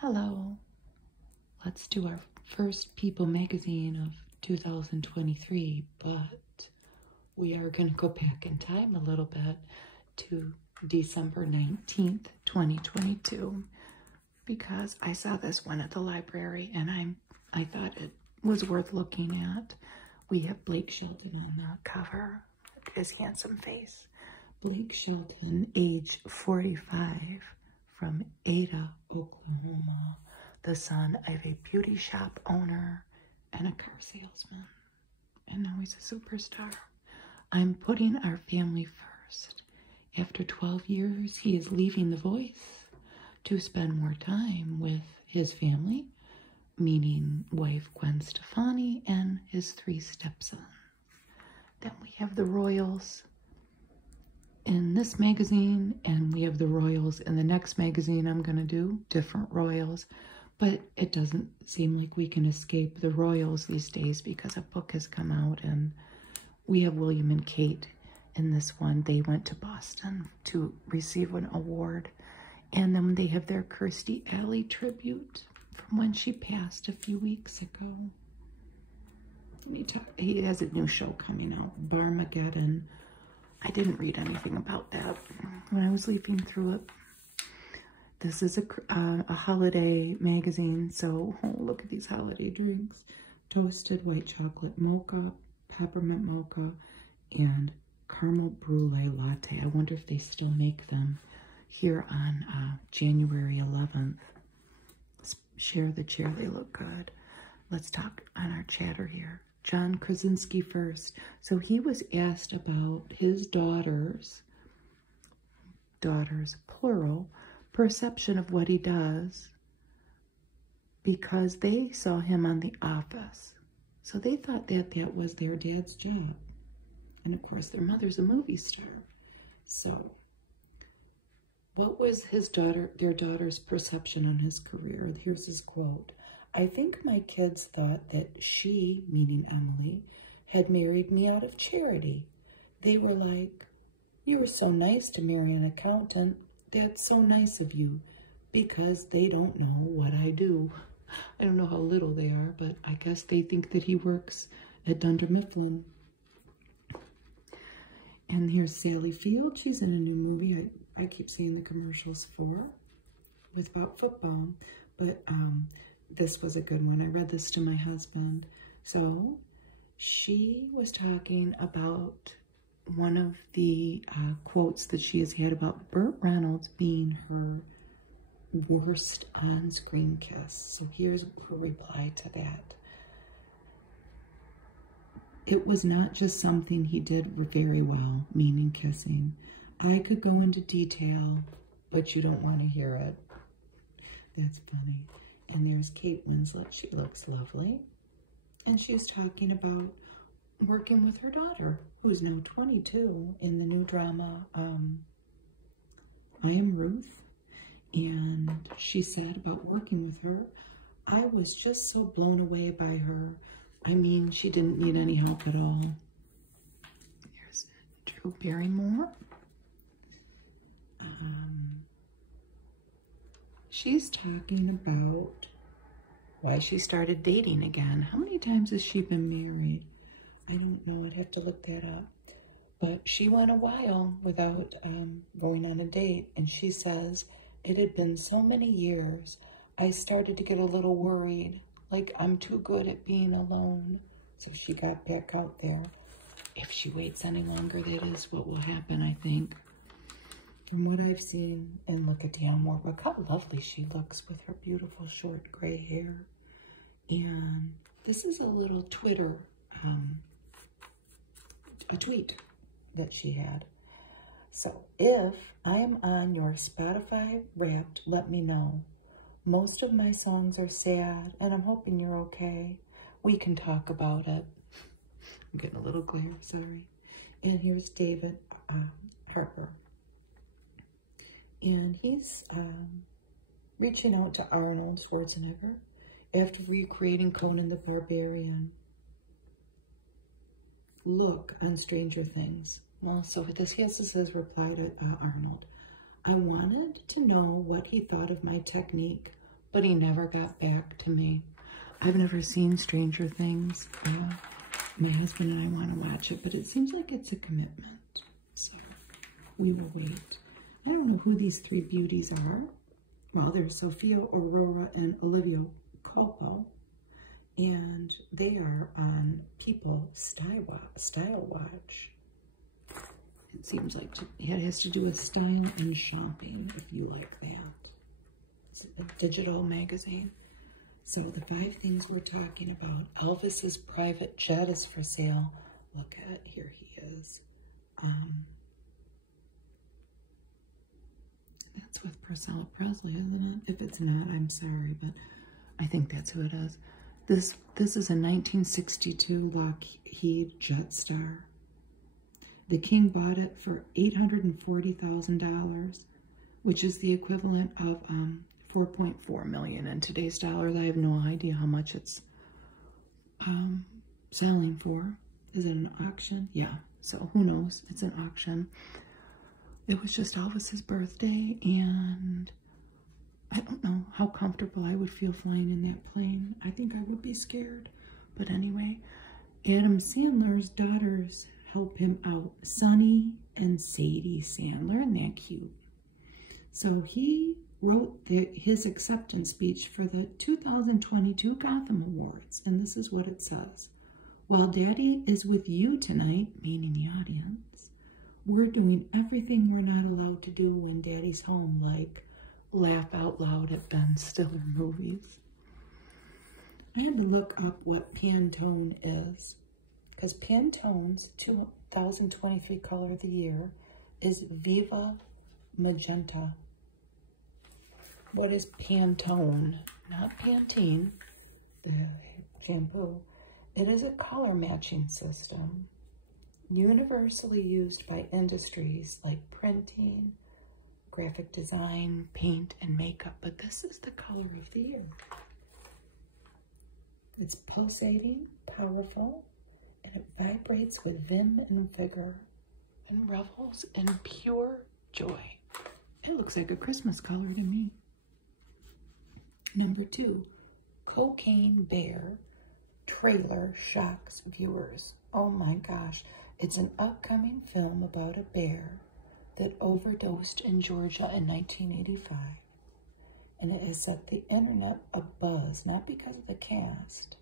Hello. Let's do our first People magazine of 2023, but we are going to go back in time a little bit to December 19th, 2022, because I saw this one at the library and I thought it was worth looking at. We have Blake Shelton on the cover, his handsome face. Blake Shelton, age 45, from Ada, Oklahoma, the son of a beauty shop owner and a car salesman. And now he's a superstar. I'm putting our family first. After 12 years, he is leaving The Voice to spend more time with his family, meaning wife Gwen Stefani and his 3 stepsons. Then we have the Royals in this magazine, and we have the Royals in the next magazine. I'm going to do different Royals, but it doesn't seem like we can escape the Royals these days because a book has come out, and we have William and Kate in this one. They went to Boston to receive an award, and then they have their Kirstie Alley tribute from when she passed a few weeks ago. He has a new show coming out, Barmageddon. I didn't read anything about that when I was leafing through it. This is a holiday magazine, so look at these holiday drinks. Toasted white chocolate mocha, peppermint mocha, and caramel brulee latte. I wonder if they still make them here on January 11th. Share the chair, they look good. Let's talk on our chatter here. John Krasinski first. So he was asked about his daughters, plural, perception of what he does, because they saw him on The Office. So they thought that that was their dad's job. And of course, their mother's a movie star. So what was their daughter's perception on his career? Here's his quote. I think my kids thought that she, meaning Emily, had married me out of charity. They were like, you were so nice to marry an accountant. That's so nice of you, because they don't know what I do. I don't know how little they are, but I guess they think that he works at Dunder Mifflin. And here's Sally Field. She's in a new movie I keep seeing the commercials for, with about football, but this was a good one. I read this to my husband. So she was talking about one of the quotes that she has had about Burt Reynolds being her worst on-screen kiss. So here's her reply to that. It was not just something he did very well, meaning kissing. I could go into detail, but you don't want to hear it. That's funny. And there's Kate Winslet. She looks lovely. And she's talking about working with her daughter, who's now 22, in the new drama, I Am Ruth. And she said about working with her, I was just so blown away by her. I mean, she didn't need any help at all. Here's Drew Barrymore. She's talking about why she started dating again. How many times has she been married? I don't know. I'd have to look that up. But she went a while without going on a date. And she says, it had been so many years, I started to get a little worried. Like, I'm too good at being alone. So she got back out there. If she waits any longer, that is what will happen, I think. From what I've seen, and look at Dionne Warwick, how lovely she looks with her beautiful short gray hair. And this is a little Twitter, a tweet that she had. So, if I am on your Spotify Wrapped, let me know. Most of my songs are sad, and I'm hoping you're okay. We can talk about it. I'm getting a little glare, sorry. And here's David Harper. And he's reaching out to Arnold Schwarzenegger after recreating Conan the Barbarian. Look on Stranger Things. Well, so this is his reply to Arnold. I wanted to know what he thought of my technique. but he never got back to me. I've never seen Stranger Things. My husband and I want to watch it, but it seems like it's a commitment. So we will wait. I don't know who these three beauties are. Well, there's Sophia, Aurora, and Olivia Culpo. And they are on People Style Watch. It seems like it has to do with style and shopping, if you like that. It's a digital magazine. So the 5 things we're talking about. Elvis's private jet is for sale. Look at it. Here he is. That's with Priscilla Presley, isn't it? If it's not, I'm sorry, but I think that's who it is. This is a 1962 Lockheed Jetstar. The king bought it for $840,000, which is the equivalent of $4.4 million in today's dollars. I have no idea how much it's selling for. Is it an auction? Yeah. So who knows? It's an auction. It was just Elvis's birthday, and I don't know how comfortable I would feel flying in that plane. I think I would be scared. But anyway, Adam Sandler's daughters help him out. Sonny and Sadie Sandler, and that cute. So he wrote his acceptance speech for the 2022 Gotham Awards, and this is what it says. While Daddy is with you tonight, meaning the audience, we're doing everything you're not allowed to do when Daddy's home, like laugh out loud at Ben Stiller movies. I had to look up what Pantone is, because Pantone's 2023 color of the year is Viva Magenta. What is Pantone? Not Pantene, the shampoo. It is a color matching system universally used by industries like printing, graphic design, paint, and makeup, but this is the color of the year. It's pulsating, powerful, and it vibrates with vim and vigor and revels in pure joy. It looks like a Christmas color to me. Number 2, Cocaine Bear trailer shocks viewers. Oh my gosh. It's an upcoming film about a bear that overdosed in Georgia in 1985. And it has set the internet abuzz, not because of the cast,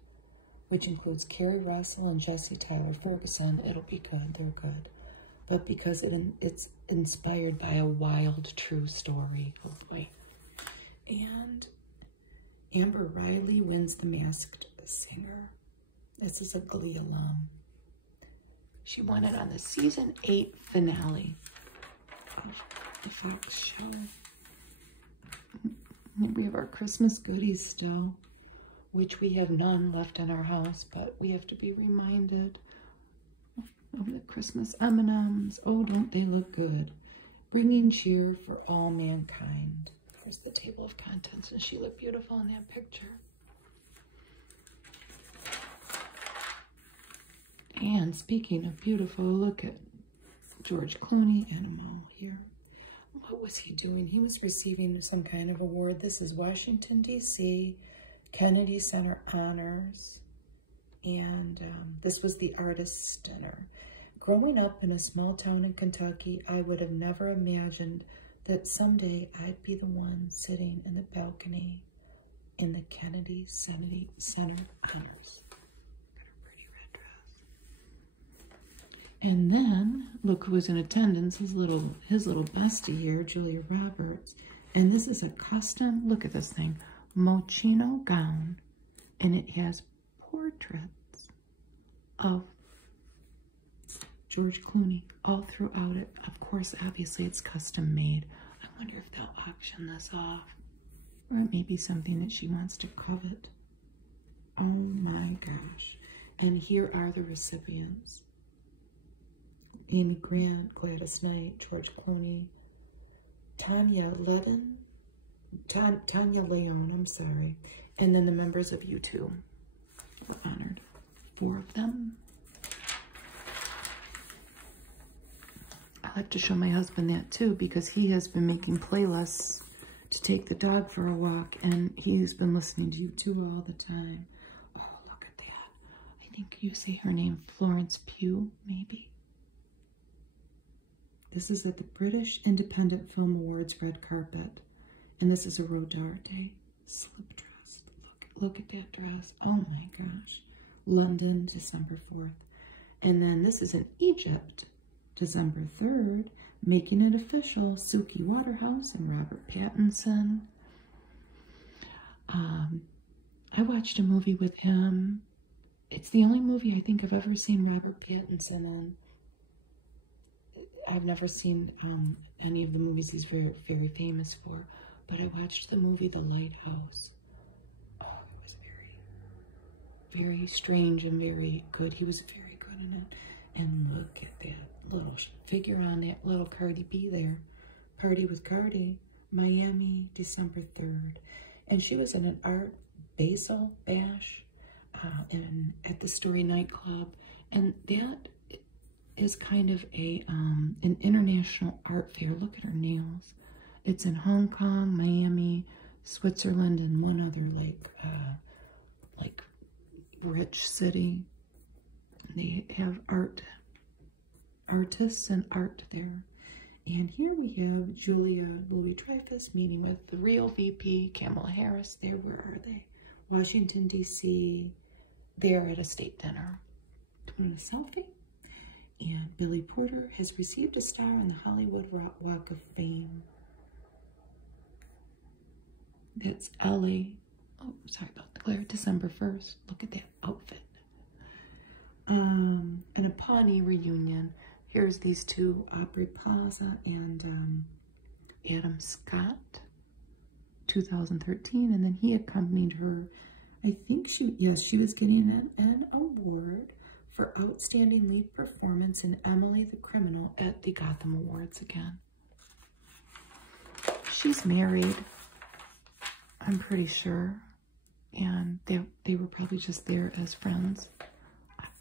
which includes Kerry Russell and Jesse Tyler Ferguson. It'll be good, they're good. But because it's inspired by a wild, true story. Oh boy. And Amber Riley wins The Masked Singer. This is a Glee alum. She won it on the season 8 finale of the Fox show. We have our Christmas goodies still, which we have none left in our house, but we have to be reminded of the Christmas M&Ms. Oh, don't they look good? Bringing cheer for all mankind. There's the table of contents, and she looked beautiful in that picture. And speaking of beautiful, look at George Clooney, animal here. What was he doing? He was receiving some kind of award. This is Washington, D.C., Kennedy Center Honors. And this was the Artist's Dinner. Growing up in a small town in Kentucky, I would have never imagined that someday I'd be the one sitting in the balcony in the Kennedy Center Honors. And then, look who was in attendance, his little bestie here, Julia Roberts. And this is a custom, look at this thing, Moschino gown. And it has portraits of George Clooney all throughout it. Of course, obviously, it's custom made. I wonder if they'll auction this off. Or it may be something that she wants to covet. Oh my gosh. And here are the recipients. Amy Grant, Gladys Knight, George Clooney, Tanya Leon, I'm sorry. And then the members of U2 were honored. 4 of them. I like to show my husband that too, because he has been making playlists to take the dog for a walk, and he's been listening to you too all the time. Oh, look at that. I think you say her name, Florence Pugh, maybe. This is at the British Independent Film Awards red carpet, and this is a Rodarte slip dress. Look at that dress. Oh my gosh. London, December 4th. And then this is in Egypt, December 3rd, making it official, Suki Waterhouse and Robert Pattinson. I watched a movie with him. It's the only movie I think I've ever seen Robert Pattinson in. I've never seen any of the movies he's very, very famous for, but I watched the movie The Lighthouse. Oh, it was very, very strange and very good. He was very good in it. And look at that little figure on that little Cardi B there. Party with Cardi, Miami, December 3rd. And she was in an Art Basel bash at the Story nightclub. And that is kind of an international art fair. Look at her nails. It's in Hong Kong, Miami, Switzerland, and one other like rich city. They have artists and art there. And here we have Julia Louis-Dreyfus meeting with the real VP, Kamala Harris. There, where are they? Washington, D.C. They're at a state dinner. Doing a selfie. And Billy Porter has received a star on the Hollywood Walk of Fame. That's Ellie. Oh, sorry about the glare. December 1st. Look at that outfit. And a Pawnee reunion. Here's these two, Aubrey Plaza and Adam Scott, 2013. And then he accompanied her. I think she was getting an award for Outstanding Lead Performance in Emily the Criminal at the Gotham Awards again. She's married, I'm pretty sure. And they were probably just there as friends.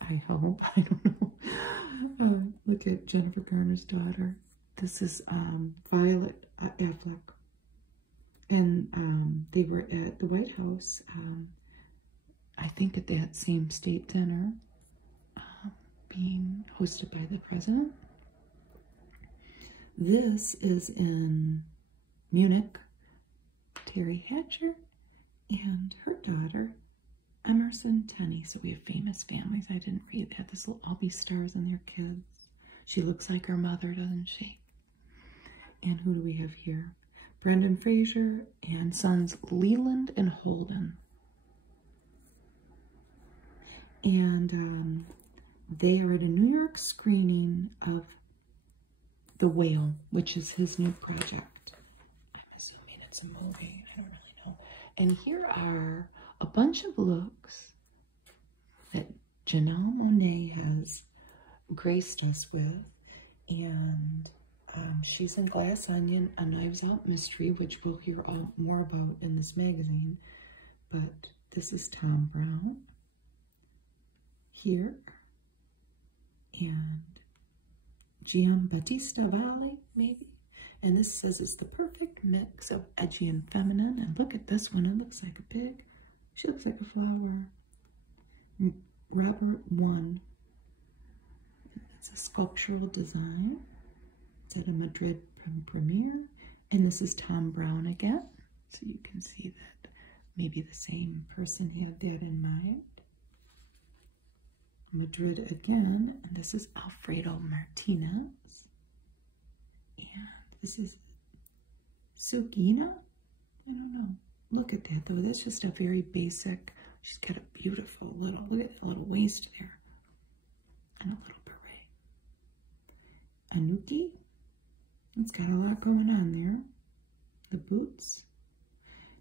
I hope. I don't know. Look at Jennifer Garner's daughter. This is Violet Affleck. And they were at the White House, I think at that same state dinner, being hosted by the president. This is in Munich. Terry Hatcher and her daughter, Emerson Tenney. So we have famous families. I didn't read that. This will all be stars and their kids. She looks like her mother, doesn't she? And who do we have here? Brendan Fraser and sons Leland and Holden. And they are at a New York screening of The Whale, which is his new project. I'm assuming it's a movie. I don't really know. And here are a bunch of looks that Janelle Monáe has graced us with. And she's in Glass Onion, A Knives Out Mystery, which we'll hear more about in this magazine. But this is Tom Brown here. And Giambattista Valli, maybe. And this says it's the perfect mix of edgy and feminine. And look at this one. It looks like a pig. She looks like a flower. Robert One. It's a sculptural design. It's at a Madrid premiere. And this is Tom Brown again. So you can see that maybe the same person had that in mind. Madrid again. And this is Alfredo Martinez. And this is Sugina. I don't know. Look at that though. That's just a very basic. She's got a beautiful little, look at that little waist there. And a little beret. Anuki. It's got a lot going on there. The boots.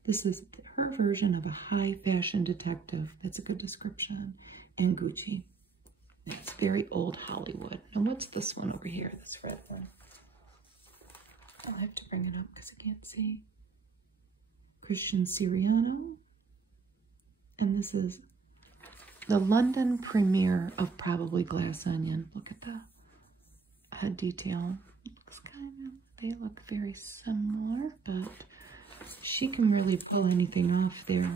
This is her version of a high fashion detective. That's a good description. And Gucci. It's very old Hollywood. Now what's this one over here? This red one. I'll have to bring it up because I can't see. Christian Siriano. And this is the London premiere of probably Glass Onion. Look at the head detail. Looks kind of, they look very similar, but She can really pull anything off there.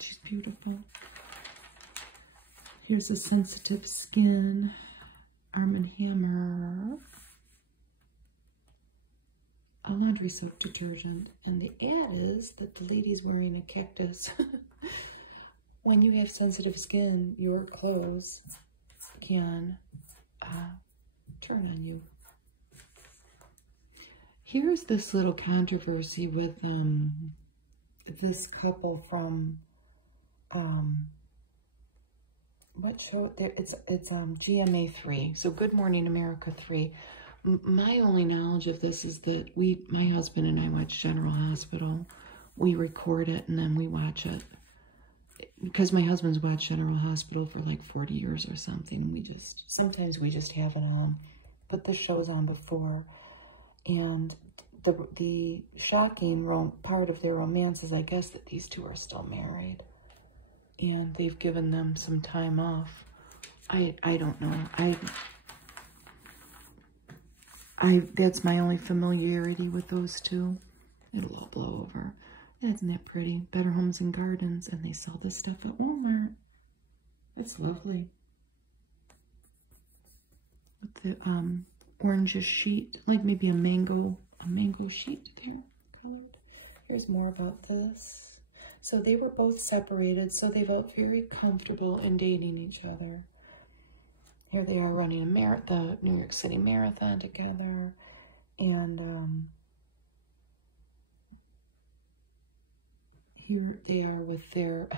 She's beautiful. Here's a Sensitive Skin Arm & Hammer. A laundry soap detergent. And the ad is that the lady's wearing a cactus. When you have sensitive skin, your clothes can turn on you. Here's this little controversy with this couple from what show? It's GMA 3. So Good Morning America 3. My only knowledge of this is that my husband and I watch General Hospital. We record it and then we watch it. Because my husband's watched General Hospital for like 40 years or something. Sometimes we just have it on. Put the shows on before. And the shocking part of their romance is, I guess, that these two are still married. And they've given them some time off. I don't know. That's my only familiarity with those two. It'll all blow over. Isn't that pretty? Better Homes and Gardens, and they sell this stuff at Walmart. It's lovely. With the orangish sheet, like maybe a mango sheet there, colored. Here's more about this. So they were both separated, so they felt very comfortable in dating each other. Here they are running the New York City Marathon together, and here they are with their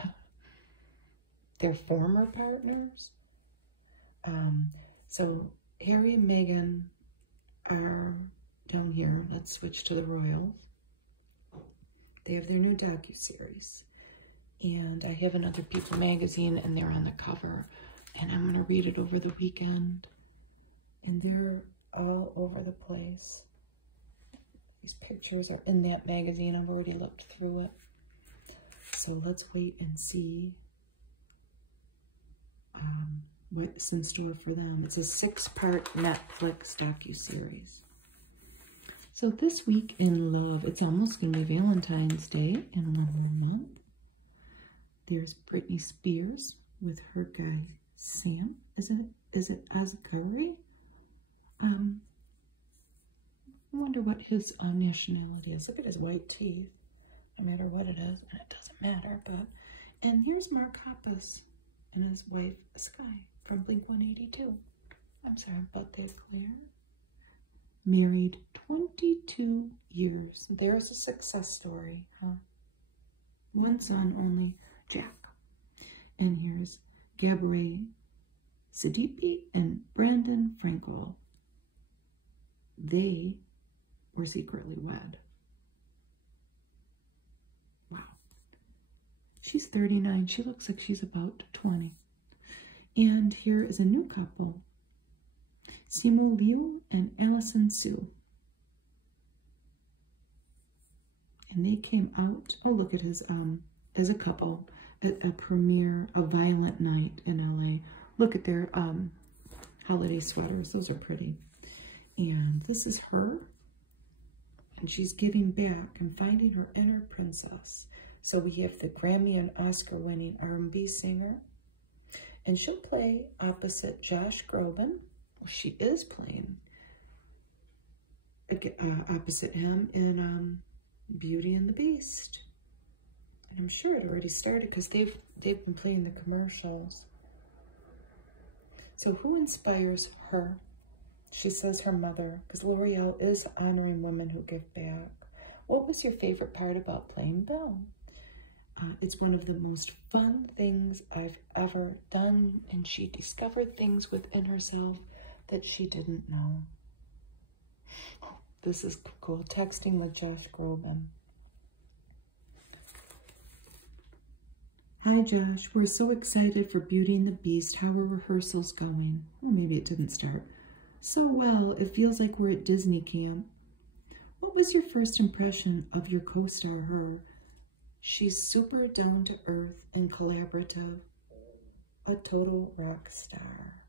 former partners. So Harry and Meghan are down here. Let's switch to the royals. They have their new docuseries. And I have another People magazine, and they're on the cover. And I'm going to read it over the weekend. And they're all over the place. These pictures are in that magazine. I've already looked through it. So let's wait and see what's in store for them. It's a 6-part Netflix docuseries. So this week in love, it's almost going to be Valentine's Day in 1 more month. There's Britney Spears with her guy Sam. Is it Asghari? I wonder what his nationality is. Look at his white teeth. No matter what it is, and it doesn't matter. And here's Mark Hoppus and his wife Sky from Blink-182. I'm sorry about that, Claire. Married 22 years. There's a success story, huh? One son only, Jack. And here's Gabrielle Sidibe and Brandon Frankel. They were secretly wed. Wow. She's 39. She looks like she's about 20. And here is a new couple. Simu Liu and Allison Sue. And they came out, oh look at his, as a couple at a premiere, A Violent Night in LA. Look at their holiday sweaters, those are pretty. And this is her, and she's giving back and finding her inner princess. So we have the Grammy and Oscar winning R&B singer, and she'll play opposite Josh Groban. She is playing opposite him in Beauty and the Beast. And I'm sure it already started because they've been playing the commercials. So who inspires her? She says her mother, because L'Oreal is honoring women who give back. What was your favorite part about playing Bill? It's one of the most fun things I've ever done, and she discovered things within herself that she didn't know. This is cool. Texting with Josh Groban. Hi, Josh. We're so excited for Beauty and the Beast. How are rehearsals going? Well, maybe it didn't start so well. It feels like we're at Disney camp. What was your first impression of your co-star, her? She's super down to earth and collaborative. A total rock star.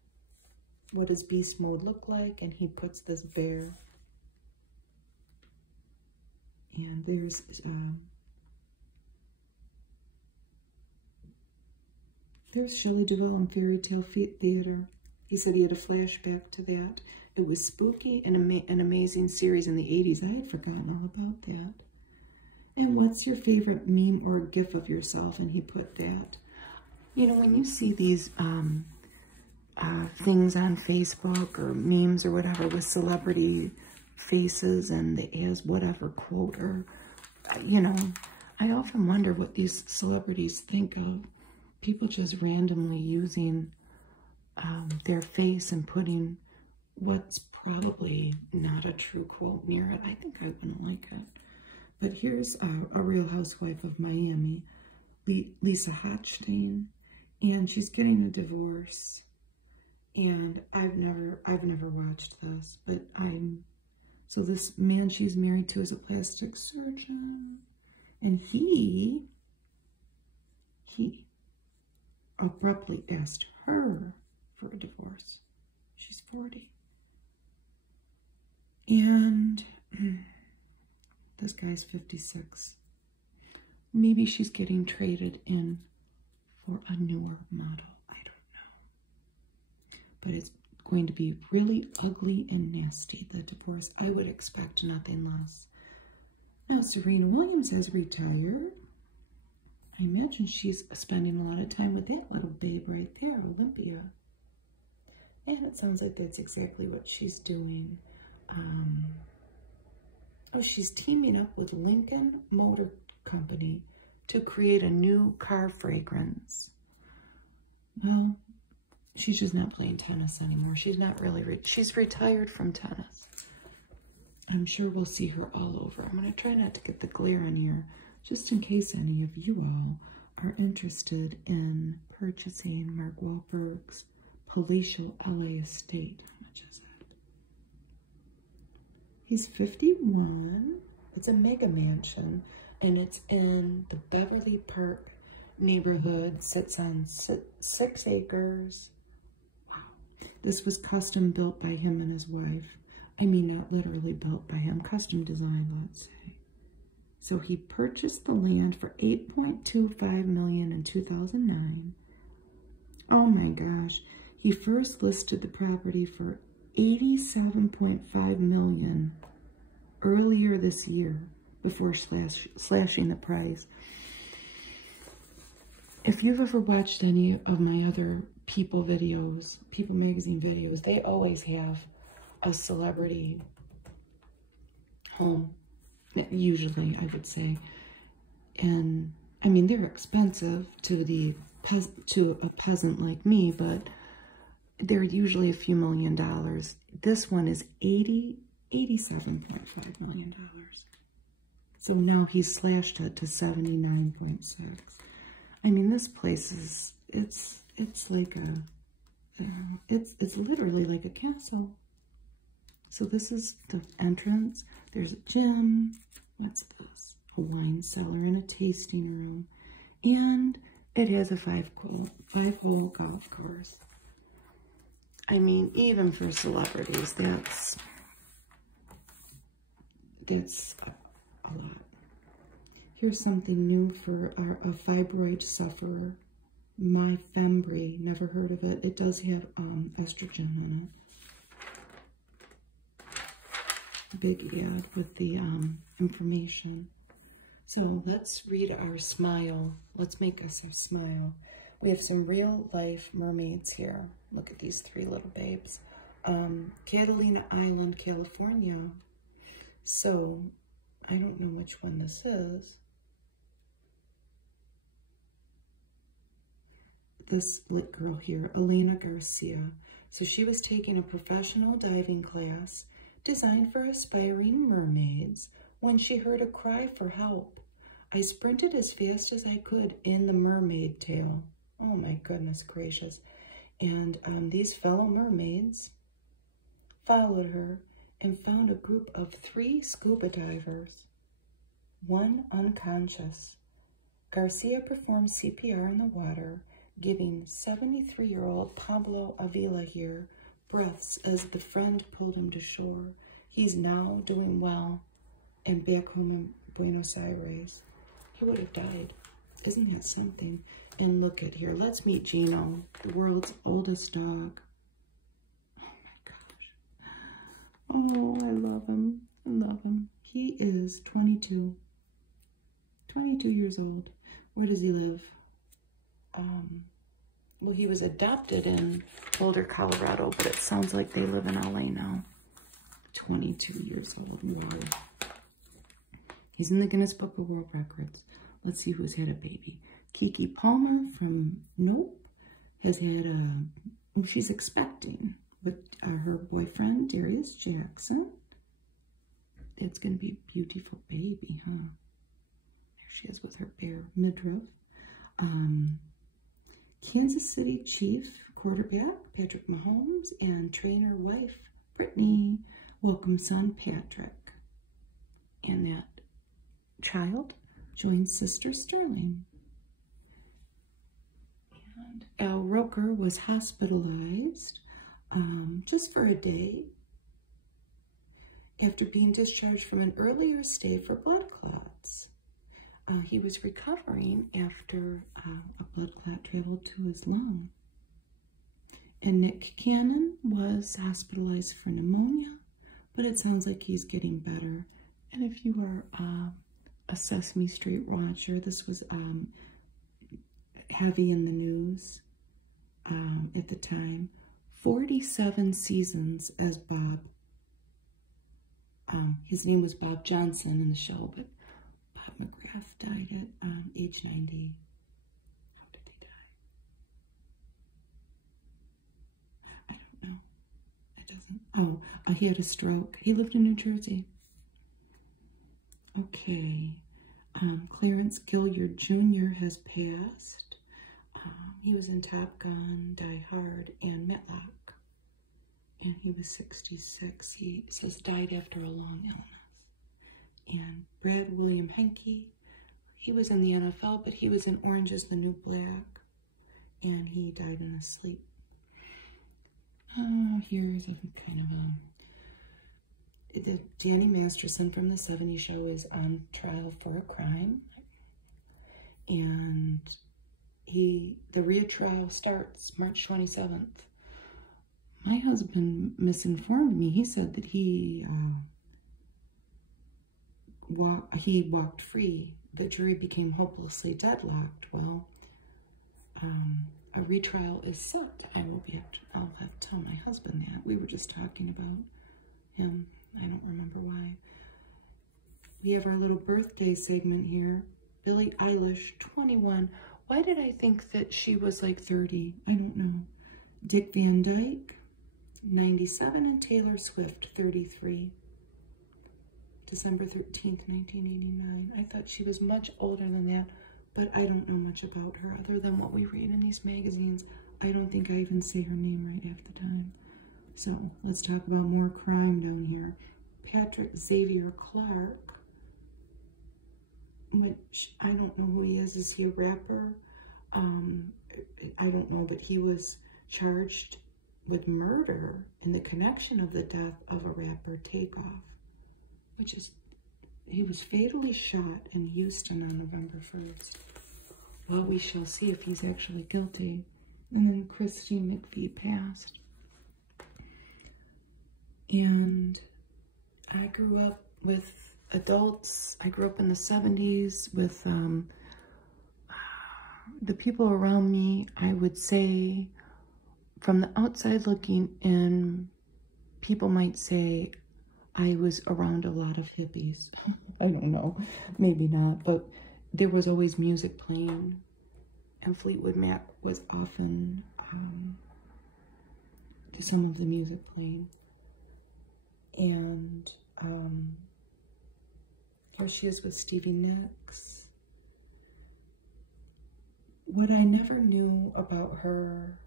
What does beast mode look like? And he puts this bear. And there's Shelley Duvall and Fairy Tale Theater. He said he had a flashback to that. It was spooky and an amazing series in the 80s. I had forgotten all about that. And what's your favorite meme or gif of yourself? And he put that. You know, when you see these things on Facebook or memes or whatever with celebrity faces and it has whatever quote or, you know, I often wonder what these celebrities think of people just randomly using their face and putting what's probably not a true quote near it. I think I wouldn't like it. But here's a Real Housewife of Miami, Lisa Hochstein, and she's getting a divorce. And I've never watched this, but so this man she's married to is a plastic surgeon, and he abruptly asked her for a divorce. She's 40. And this guy's 56. Maybe she's getting traded in for a newer model. I don't know. But it's going to be really ugly and nasty, the divorce. I would expect nothing less. Now, Serena Williams has retired. I imagine she's spending a lot of time with that little babe right there, Olympia. And it sounds like that's exactly what she's doing. Oh, she's teaming up with Lincoln Motor Company to create a new car fragrance. Well, she's just not playing tennis anymore. She's not really, she's retired from tennis. I'm sure we'll see her all over. I'm going to try not to get the glare on here, just in case any of you all are interested in purchasing Mark Wahlberg's palatial LA estate. How much is it? He's 51. It's a mega mansion, and it's in the Beverly Park neighborhood. Sits on 6 acres. Wow. This was custom built by him and his wife. I mean, not literally built by him, custom designed, let's say. So he purchased the land for $8.25 million in 2009. Oh my gosh. He first listed the property for $87.5 million earlier this year before slashing the price. If you've ever watched any of my other People videos, People magazine videos, they always have a celebrity home, usually, I would say. And I mean, they're expensive to a peasant like me, but they're usually a few $1 million. This one is $87.5 million. So now he's slashed it to 79.6. I mean, this place is, it's like it's literally like a castle. So this is the entrance. There's a gym. What's this? A wine cellar and a tasting room. And it has a 5-hole golf course. I mean, even for celebrities, that's a lot. Here's something new for a fibroid sufferer. MyFembry. Never heard of it. It does have estrogen on it. Big ad with the information. So let's read our smile. Let's make us a smile. We have some real life mermaids here. Look at these 3 little babes. Catalina Island, California. So I don't know which one this is. This girl here, Elena Garcia. So she was taking a professional diving class designed for aspiring mermaids when she heard a cry for help. I sprinted as fast as I could in the mermaid tail. Oh my goodness gracious. And these fellow mermaids followed her and found a group of 3 scuba divers, 1 unconscious. Garcia performed CPR in the water, giving 73-year-old Pablo Avila here breaths as the friend pulled him to shore. He's now doing well and back home Buenos Aires. He would have died. Isn't that something? And look at here. Let's meet Gino, the world's oldest dog. Oh my gosh. Oh, I love him. I love him. He is 22. 22 years old. Where does he live? Well, he was adopted in Boulder, Colorado, but it sounds like they live in LA now. 22 years old. Wow. He's in the Guinness Book of World Records. Let's see who's had a baby. Kiki Palmer from Nope has had well, she's expecting with her boyfriend, Darius Jackson. It's going to be a beautiful baby, huh? There she is with her bare midriff. Kansas City Chief quarterback Patrick Mahomes and trainer wife Brittany welcome son Patrick. And that child joins sister Sterling. And Al Roker was hospitalized just for a day after being discharged from an earlier stay for blood clots. He was recovering after a blood clot traveled to his lung. And Nick Cannon was hospitalized for pneumonia, but it sounds like he's getting better. And if you are a Sesame Street watcher, this was heavy in the news at the time. 47 seasons as Bob. His name was Bob Johnson in the show, but Bob McGrath died at age 90. How did they die? I don't know. It doesn't. Oh, he had a stroke. He lived in New Jersey. Okay. Clarence Gilliard Jr. has passed. He was in Top Gun, Die Hard, and Matlock. And he was 66. He says died after a long illness. And Brad William Henke, he was in the NFL, but he was in Orange is the New Black. And he died in his sleep. Here's a kind of Danny Masterson from the 70s show is on trial for a crime. And the retrial starts March 27th. My husband misinformed me. He said that he walked free. The jury became hopelessly deadlocked. Well, a retrial is set. I'll have to tell my husband that. We were just talking about him. I don't remember why. We have our little birthday segment here. Billie Eilish, 21. Why did I think that she was like 30? I don't know. Dick Van Dyke, 97, and Taylor Swift, 33. December 13th, 1989. I thought she was much older than that, but I don't know much about her other than what we read in these magazines. I don't think I even say her name right half the time. So let's talk about more crime down here. Patrick Xavier Clark, which I don't know who he is. Is he a rapper? I don't know, but he was charged with murder in the connection of the death of a rapper, Takeoff, which is, he was fatally shot in Houston on November 1st. Well, we shall see if he's actually guilty. And then Kirstie McVie passed. And I grew up with adults. I grew up in the 70s with the people around me. I would say from the outside looking in, people might say I was around a lot of hippies. I don't know, maybe not, but there was always music playing, and Fleetwood Mac was often some of the music playing. And here she is with Stevie Nicks. What I never knew about her,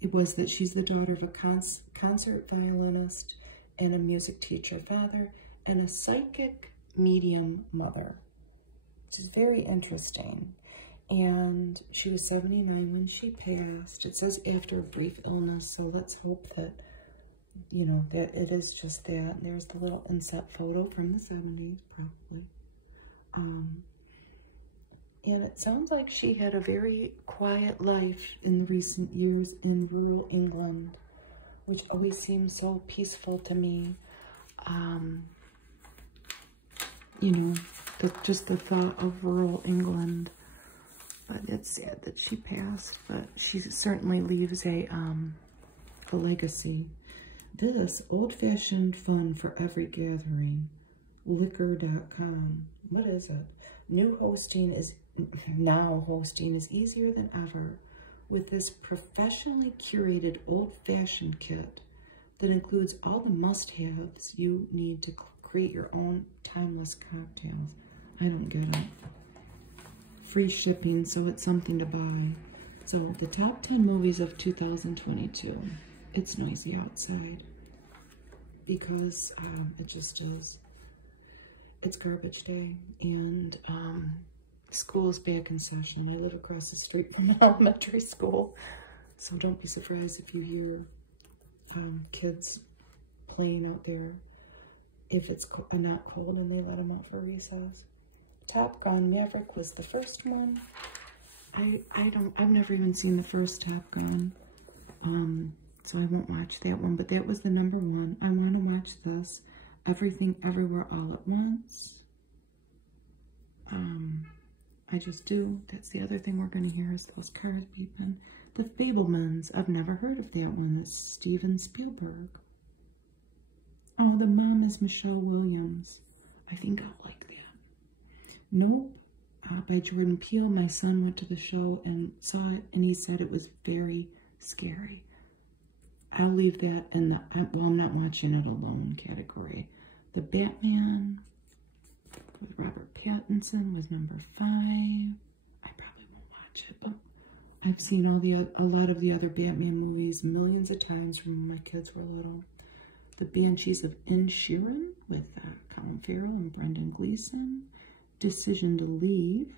it was that she's the daughter of a concert violinist and a music teacher father and a psychic medium mother, which is very interesting. And she was 79 when she passed. It says after a brief illness, so let's hope that you know, that it is just that. There's the little inset photo from the 70s, probably. And it sounds like she had a very quiet life in the recent years in rural England, which always seems so peaceful to me. You know, just the thought of rural England. But it's sad that she passed, but she certainly leaves a legacy. This old-fashioned fun for every gathering. Liquor.com. What is it? Now hosting is easier than ever with this professionally curated old-fashioned kit that includes all the must-haves you need to create your own timeless cocktails. I don't get it. Free shipping, so it's something to buy. So the top 10 movies of 2022. It's noisy outside because it just is. It's garbage day, and school's back in session. I live across the street from an elementary school, so don't be surprised if you hear kids playing out there if it's not cold and they let them out for recess. Top Gun Maverick was the first one. I've never even seen the first Top Gun, so I won't watch that one, but that was the #1. I want to watch this, Everything Everywhere All at Once. I just do. That's the other thing we're going to hear is those cars beeping. The Fabelmans. I've never heard of that one. It's Steven Spielberg. Oh, the mom is Michelle Williams. I think I'll like that. Nope. By Jordan Peele. My son went to the show and saw it, and he said it was very scary. I'll leave that in the, well, I'm not watching it alone category. The Batman with Robert Pattinson was #5. I probably won't watch it, but I've seen a lot of the other Batman movies millions of times from when my kids were little. The Banshees of Inisherin with Colin Farrell and Brendan Gleeson. Decision to Leave.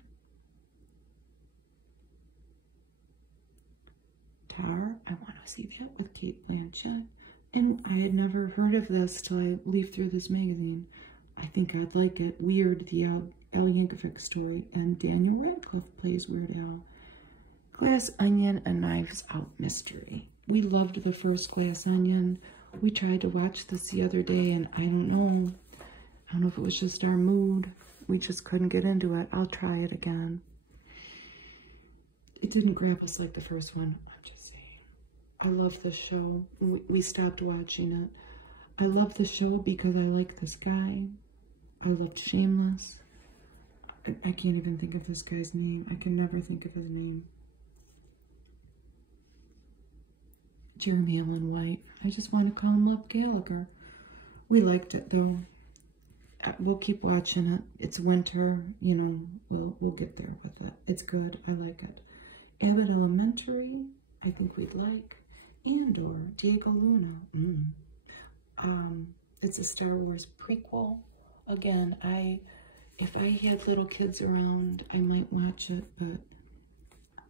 Tar, I want to see that with Kate Blanchett. And I had never heard of this till I leafed through this magazine. I think I'd like it. Weird, the Al Yankovic story. And Daniel Radcliffe plays Weird Al. Glass Onion, A Knives Out Mystery. We loved the first Glass Onion. We tried to watch this the other day, and I don't know if it was just our mood. We just couldn't get into it. I'll try it again. It didn't grab us like the first one. I'm just saying. I love this show. We stopped watching it. I love the show because I like this guy. I loved Shameless. I can't even think of this guy's name. I can never think of his name. Jeremy Allen White. I just want to call him Love Gallagher. We liked it though. We'll keep watching it. It's winter, you know, we'll get there with it. It's good. I like it. Abbott Elementary, I think we'd like. Andor, Diego Luna. It's a Star Wars prequel. Again, if I had little kids around, I might watch it, but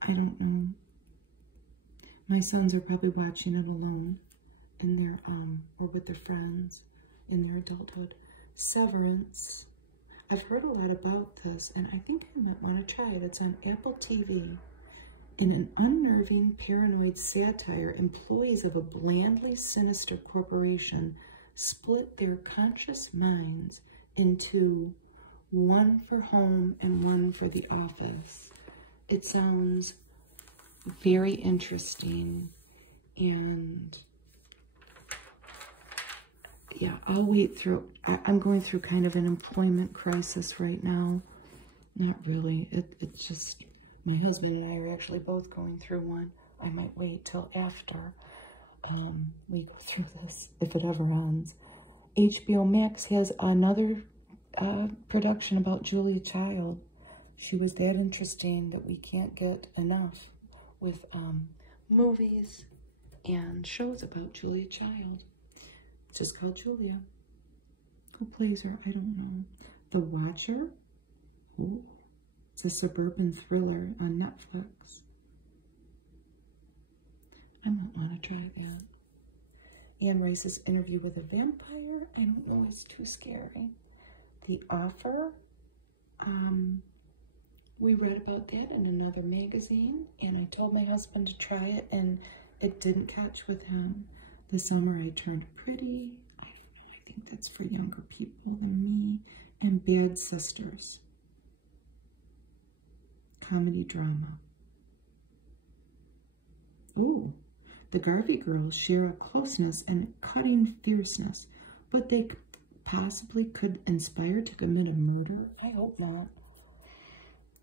I don't know. My sons are probably watching it alone in their or with their friends in their adulthood. Severance. I've heard a lot about this, and I think I might want to try it. It's on Apple TV. In an unnerving, paranoid satire, employees of a blandly sinister corporation split their conscious minds into one for home and one for the office. It sounds very interesting, and yeah, I'll wait through. I'm going through kind of an employment crisis right now. Not really. It's just my husband and I are actually both going through one. I might wait till after we go through this, if it ever ends. HBO Max has another production about Julia Child. She was that interesting that we can't get enough with movies and shows about Julia Child. It's just called Julia. Who plays her? I don't know. The Watcher. Ooh. It's a suburban thriller on Netflix. I might want to try that. Anne Rice's Interview with a Vampire. I don't know, it's too scary. The Offer. We read about that in another magazine, and I told my husband to try it, and it didn't catch with him. The Summer I Turned Pretty. I don't know, I think that's for younger people than me. And Bad Sisters. Comedy drama. Ooh, the Garvey girls share a closeness and a cutting fierceness, but they possibly could inspire to commit a murder. I hope not.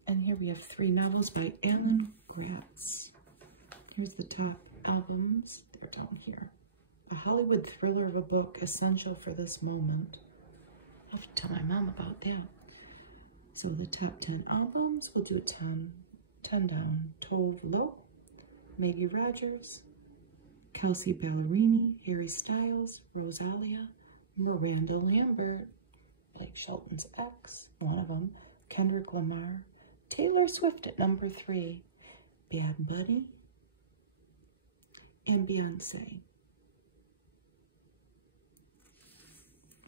And here we have 3 novels by Alan Gratz. Here's the top albums. They're down here. A Hollywood thriller of a book, essential for this moment. I'll have to tell my mom about that. So the top 10 albums, we'll do 10 down. Tove Lo, Maggie Rogers, Kelsey Ballerini, Harry Styles, Rosalia, Miranda Lambert, Blake Shelton's ex, one of them, Kendrick Lamar, Taylor Swift at number 3, Bad Bunny, and Beyonce.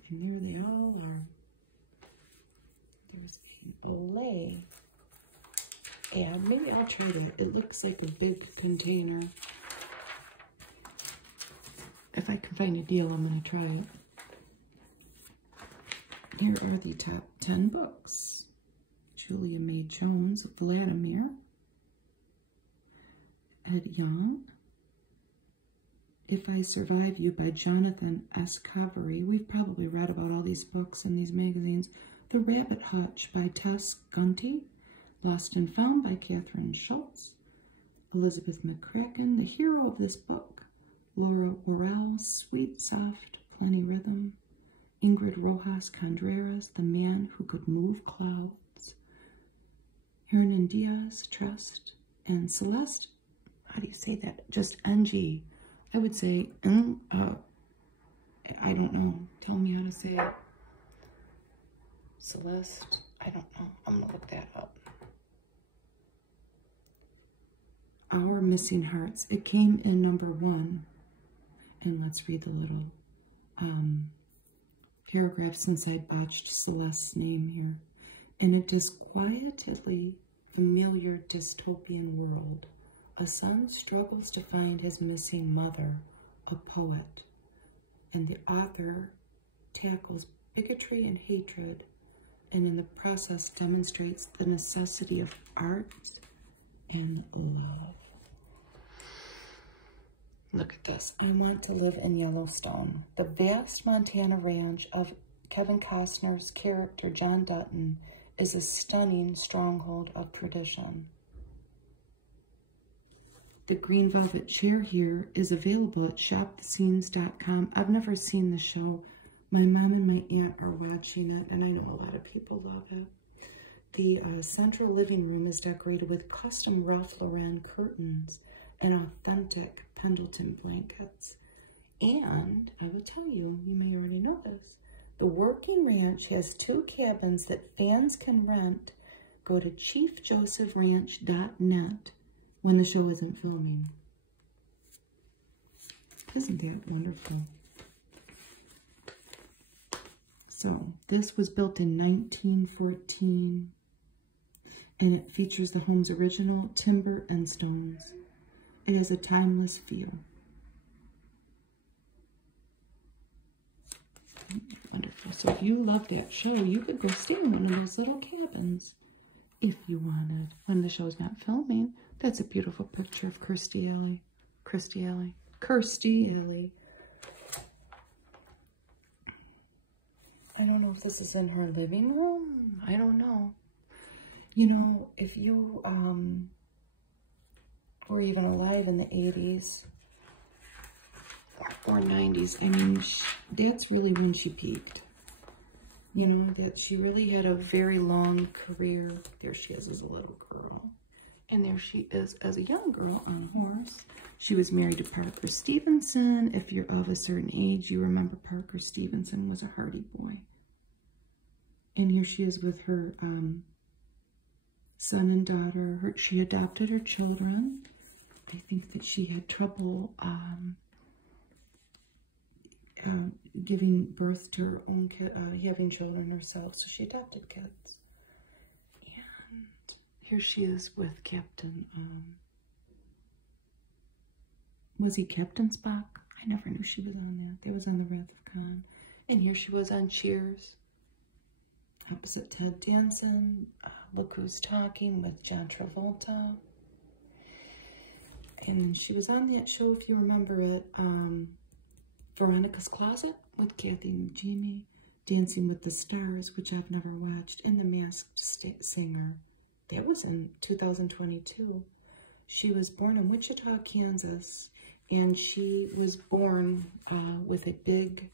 And there they all are. There's a Olay. Yeah, maybe I'll try that. It looks like a big container. If I can find a deal, I'm going to try it. Here are the top 10 books. Julia May Jones, Vladimir, Ed Young, If I Survive You by Jonathan S. Covery. We've probably read about all these books in these magazines. The Rabbit Hutch by Tess Gunty, Lost and Found by Catherine Schultz, Elizabeth McCracken, the hero of this book, Laura Worrell, Sweet, Soft, Plenty Rhythm, Ingrid Rojas Contreras, The Man Who Could Move Clouds, Hernan Diaz, Trust, and Celeste. How do you say that? Just NG. I would say, I don't know. Tell me how to say it. Celeste. I don't know. I'm going to look that up. Our Missing Hearts. It came in number 1. And let's read the little paragraph since I botched Celeste's name here. In a disquietedly familiar dystopian world, a son struggles to find his missing mother, a poet, and the author tackles bigotry and hatred, and in the process demonstrates the necessity of art and love. Look at this. I want to live in Yellowstone. The vast Montana ranch of Kevin Costner's character, John Dutton, is a stunning stronghold of tradition. The green velvet chair here is available at shopthescenes.com. I've never seen the show. My mom and my aunt are watching it, and I know a lot of people love it. The central living room is decorated with custom Ralph Lauren curtains and authentic Pendleton blankets. And I will tell you, you may already know this, the working ranch has 2 cabins that fans can rent. Go to chiefjosephranch.net when the show isn't filming. Isn't that wonderful? So this was built in 1914, and it features the home's original timber and stones. It has a timeless feel. Wonderful. So if you love that show, you could go stay in one of those little cabins if you wanted when the show's not filming. That's a beautiful picture of Kirstie Alley. Kirstie Alley. I don't know if this is in her living room. I don't know. You know, if you were even alive in the 80s or 90s, I mean, that's really when she peaked. You know, that she really had a very long career. There she is as a little girl. And there she is as a young girl on a horse. She was married to Parker Stevenson. If you're of a certain age, you remember Parker Stevenson was a Hardy Boy. And here she is with her son and daughter. She adopted her children. I think that she had trouble giving birth to her own kid, having children herself. So she adopted kids. And here she is with Captain, was he Captain Spock? I never knew she was on that. They was on the Wrath of Khan. And here she was on Cheers. Opposite Ted Danson. Look Who's Talking with John Travolta. And she was on that show, if you remember it, Veronica's Closet with Kathy and Jamie. Dancing with the Stars, which I've never watched. And The Masked Singer. That was in 2022. She was born in Wichita, Kansas. And she was born with a big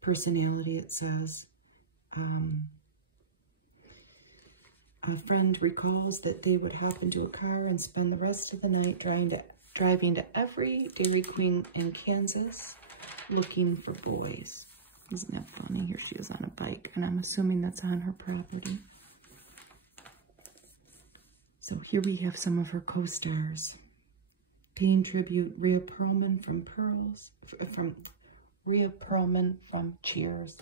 personality, it says. A friend recalls that they would hop into a car and spend the rest of the night driving to every Dairy Queen in Kansas looking for boys. Isn't that funny? Here she is on a bike, and I'm assuming that's on her property. So here we have some of her co-stars. Paying tribute, Rhea Perlman from Cheers.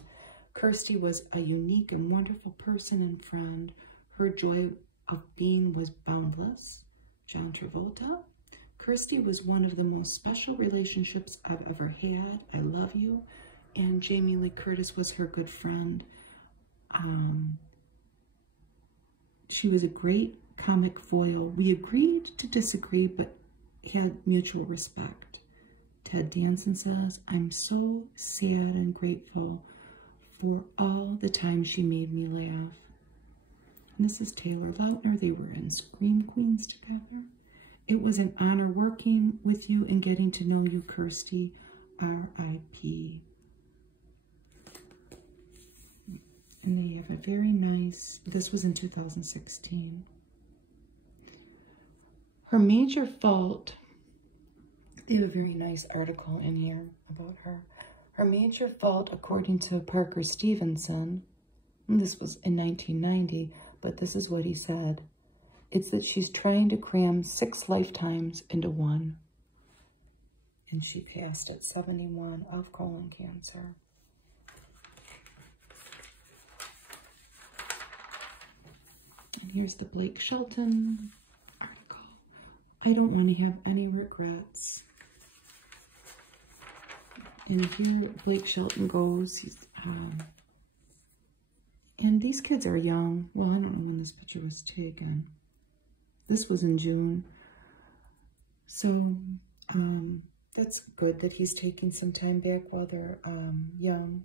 Kirstie was a unique and wonderful person and friend. Her joy of being was boundless. John Travolta. Kirstie was one of the most special relationships I've ever had. I love you. And Jamie Lee Curtis was her good friend. She was a great comic foil. We agreed to disagree, but had mutual respect. Ted Danson says, I'm so sad and grateful for all the time she made me laugh. And this is Taylor Lautner. They were in Scream Queens together. It was an honor working with you and getting to know you, Kirstie. R.I.P. And they have a very nice, this was in 2016. Her major fault, they have a very nice article in here about her. Her major fault, according to Parker Stevenson, and this was in 1990, but this is what he said. It's that she's trying to cram 6 lifetimes into one. And she passed at 71 of colon cancer. And here's the Blake Shelton article. I don't want to have any regrets. And here Blake Shelton goes. He's, and these kids are young. Well, I don't know when this picture was taken. This was in June. So that's good that he's taking some time back while they're young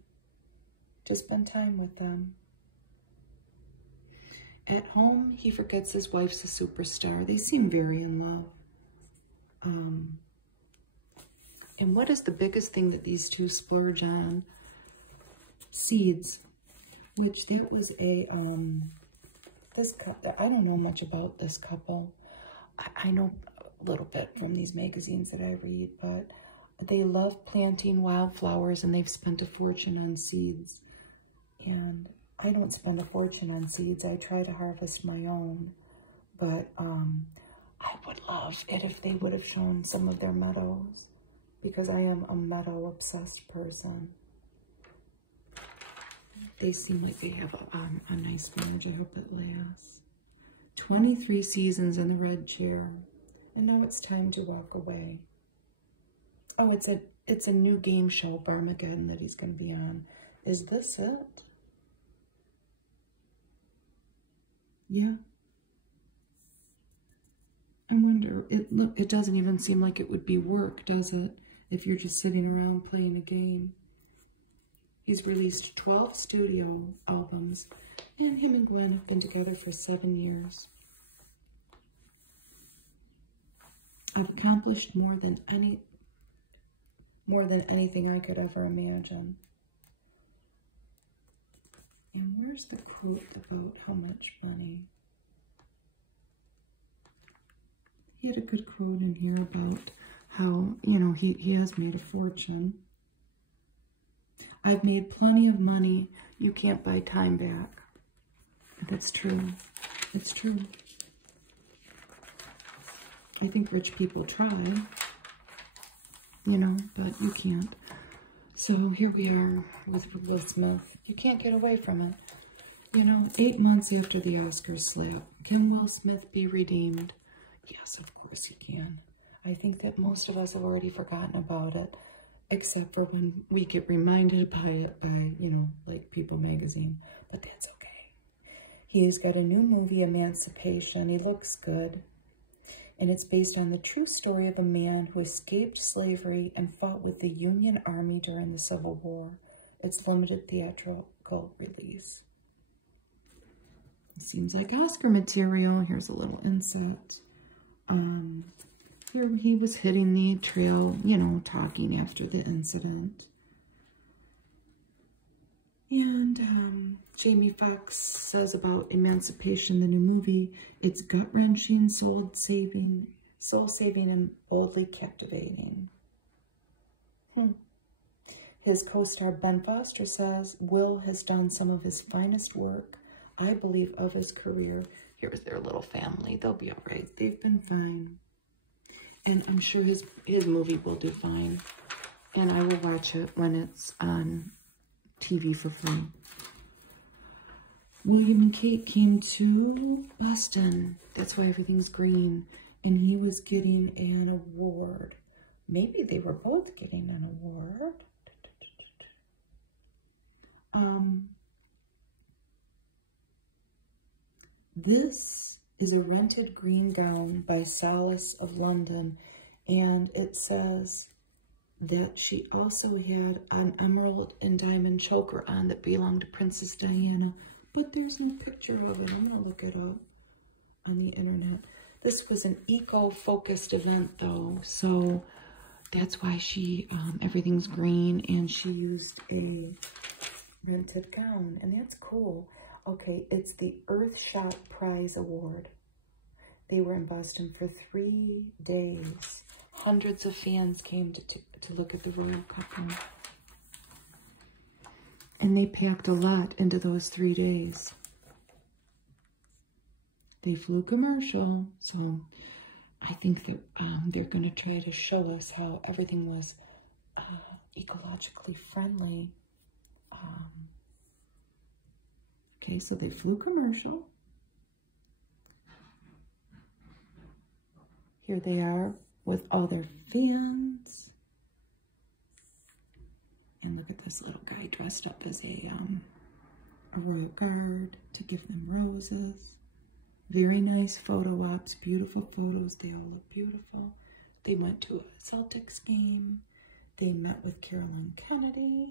to spend time with them. At home, he forgets his wife's a superstar. They seem very in love. And what is the biggest thing that these two splurge on? Seeds. Which that was a, this couple, I don't know much about this couple. I know a little bit from these magazines that I read, but they love planting wildflowers and they've spent a fortune on seeds. And I don't spend a fortune on seeds. I try to harvest my own. But I would love it if they would have shown some of their meadows, because I am a meadow-obsessed person. They seem like they have a nice marriage. I hope it lasts. 23 seasons in the red chair. And now it's time to walk away. Oh, it's a new game show, Barmageddon, that he's going to be on. Is this it? Yeah. I wonder, it doesn't even seem like it would be work, does it? If you're just sitting around playing a game. He's released 12 studio albums, and him and Gwen have been together for 7 years. I've accomplished more than anything I could ever imagine. And where's the quote about how much money? He had a good quote in here about how, you know, he has made a fortune. I've made plenty of money. You can't buy time back. That's true. It's true. I think rich people try, you know, but you can't. So here we are with Will Smith. You can't get away from it. You know, 8 months after the Oscar slap, can Will Smith be redeemed? Yes, of course he can. I think that most of us have already forgotten about it, except for when we get reminded by it by, you know, like People magazine. But that's okay. He's got a new movie, Emancipation. He looks good. And it's based on the true story of a man who escaped slavery and fought with the Union Army during the Civil War. It's limited theatrical release. It seems like Oscar material. Here's a little inset. Here he was hitting the trail, you know, talking after the incident. And Jamie Foxx says about Emancipation, the new movie, it's gut-wrenching, soul-saving, and boldly captivating. His co-star Ben Foster says Will has done some of his finest work, I believe, of his career. Here's their little family. They'll be all right. They've been fine. And I'm sure his movie will do fine. And I will watch it when it's on TV for free. William and Kate came to Boston. That's why everything's green. And he was getting an award. Maybe they were both getting an award. This is a rented green gown by Solace of London, and it says that she also had an emerald and diamond choker on that belonged to Princess Diana, but there's no picture of it. I'm gonna look it up on the internet. This was an eco-focused event though, so that's why she, everything's green, and she used a rented gown, and that's cool. Okay, it's the Earthshot Prize Award. They were in Boston for 3 days. Hundreds of fans came to look at the royal couple. And they packed a lot into those 3 days. They flew commercial, so I think that they're going to try to show us how everything was ecologically friendly. Okay, so they flew commercial. Here they are with all their fans. And look at this little guy dressed up as a royal guard to give them roses. Very nice photo ops, beautiful photos. They all look beautiful. They went to a Celtics game. They met with Carolyn Kennedy.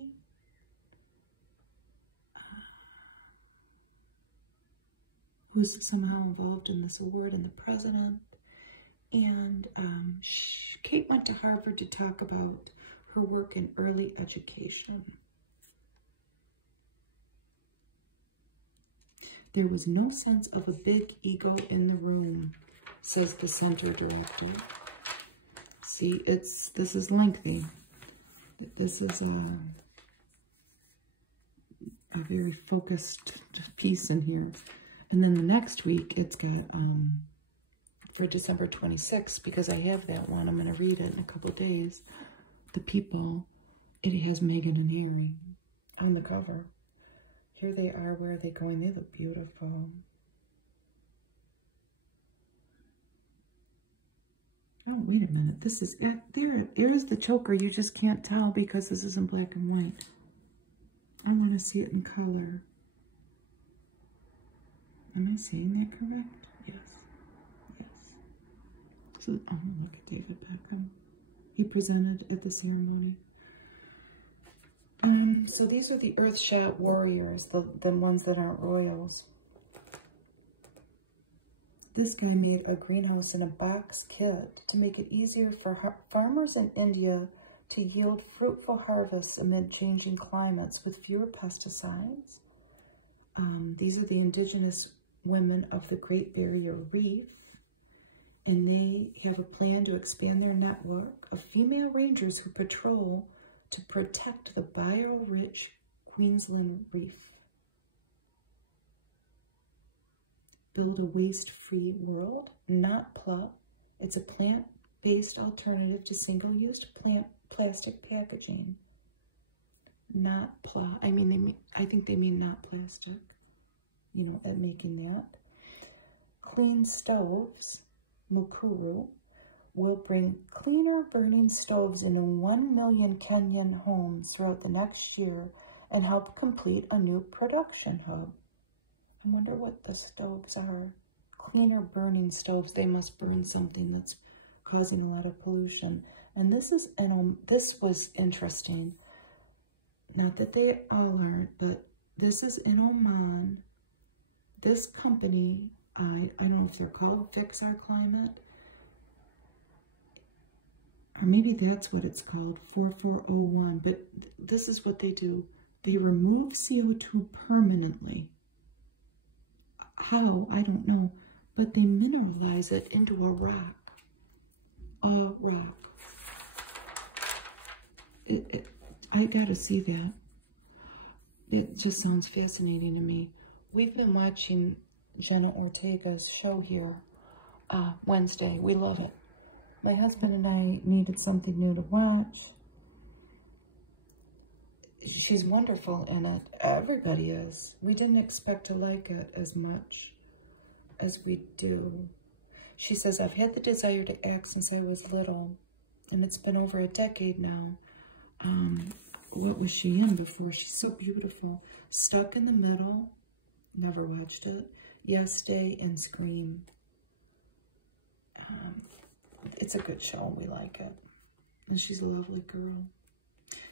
Who's somehow involved in this award, and the president. And Kate went to Harvard to talk about her work in early education. There was no sense of a big ego in the room, says the center director. See, this is lengthy. This is a very focused piece in here. And then the next week, it's got, for December 26th, because I have that one, I'm going to read it in a couple of days. The People, it has Meghan and Harry on the cover. Here they are. Where are they going? They look beautiful. Oh, wait a minute. This is, there's the choker. You just can't tell because this is in black and white. I want to see it in color. Am I saying that correct? Yes. Yes. So, oh, look at David Beckham. He presented at the ceremony. So these are the Earthshot warriors, the ones that aren't royals. This guy made a greenhouse in a box kit to make it easier for farmers in India to yield fruitful harvests amid changing climates with fewer pesticides. These are the indigenous women of the Great Barrier Reef, and they have a plan to expand their network of female rangers who patrol to protect the bio-rich Queensland Reef. Build a waste-free world, not PLUP. It's a plant-based alternative to single-use plastic packaging. not I think they mean not plastic, you know, at making that. Clean stoves, Mukuru, will bring cleaner burning stoves into 1 million Kenyan homes throughout the next year and help complete a new production hub. I wonder what the stoves are. Cleaner burning stoves. They must burn something that's causing a lot of pollution. And this was interesting. Not that they all aren't, but this is in Oman. This company, I don't know if they're called Fix Our Climate, or maybe that's what it's called, 4401. But this is what they do. They remove CO2 permanently. How? I don't know. But they mineralize it into a rock. A rock. I gotta see that. It just sounds fascinating to me. We've been watching Jenna Ortega's show here Wednesday. We love it. My husband and I needed something new to watch. She's wonderful in it. Everybody is. We didn't expect to like it as much as we do. She says, I've had the desire to act since I was little, and it's been over a decade now. What was she in before? She's so beautiful. Stuck in the Middle. Never watched it. Yes Day and Scream. It's a good show. We like it. And she's a lovely girl.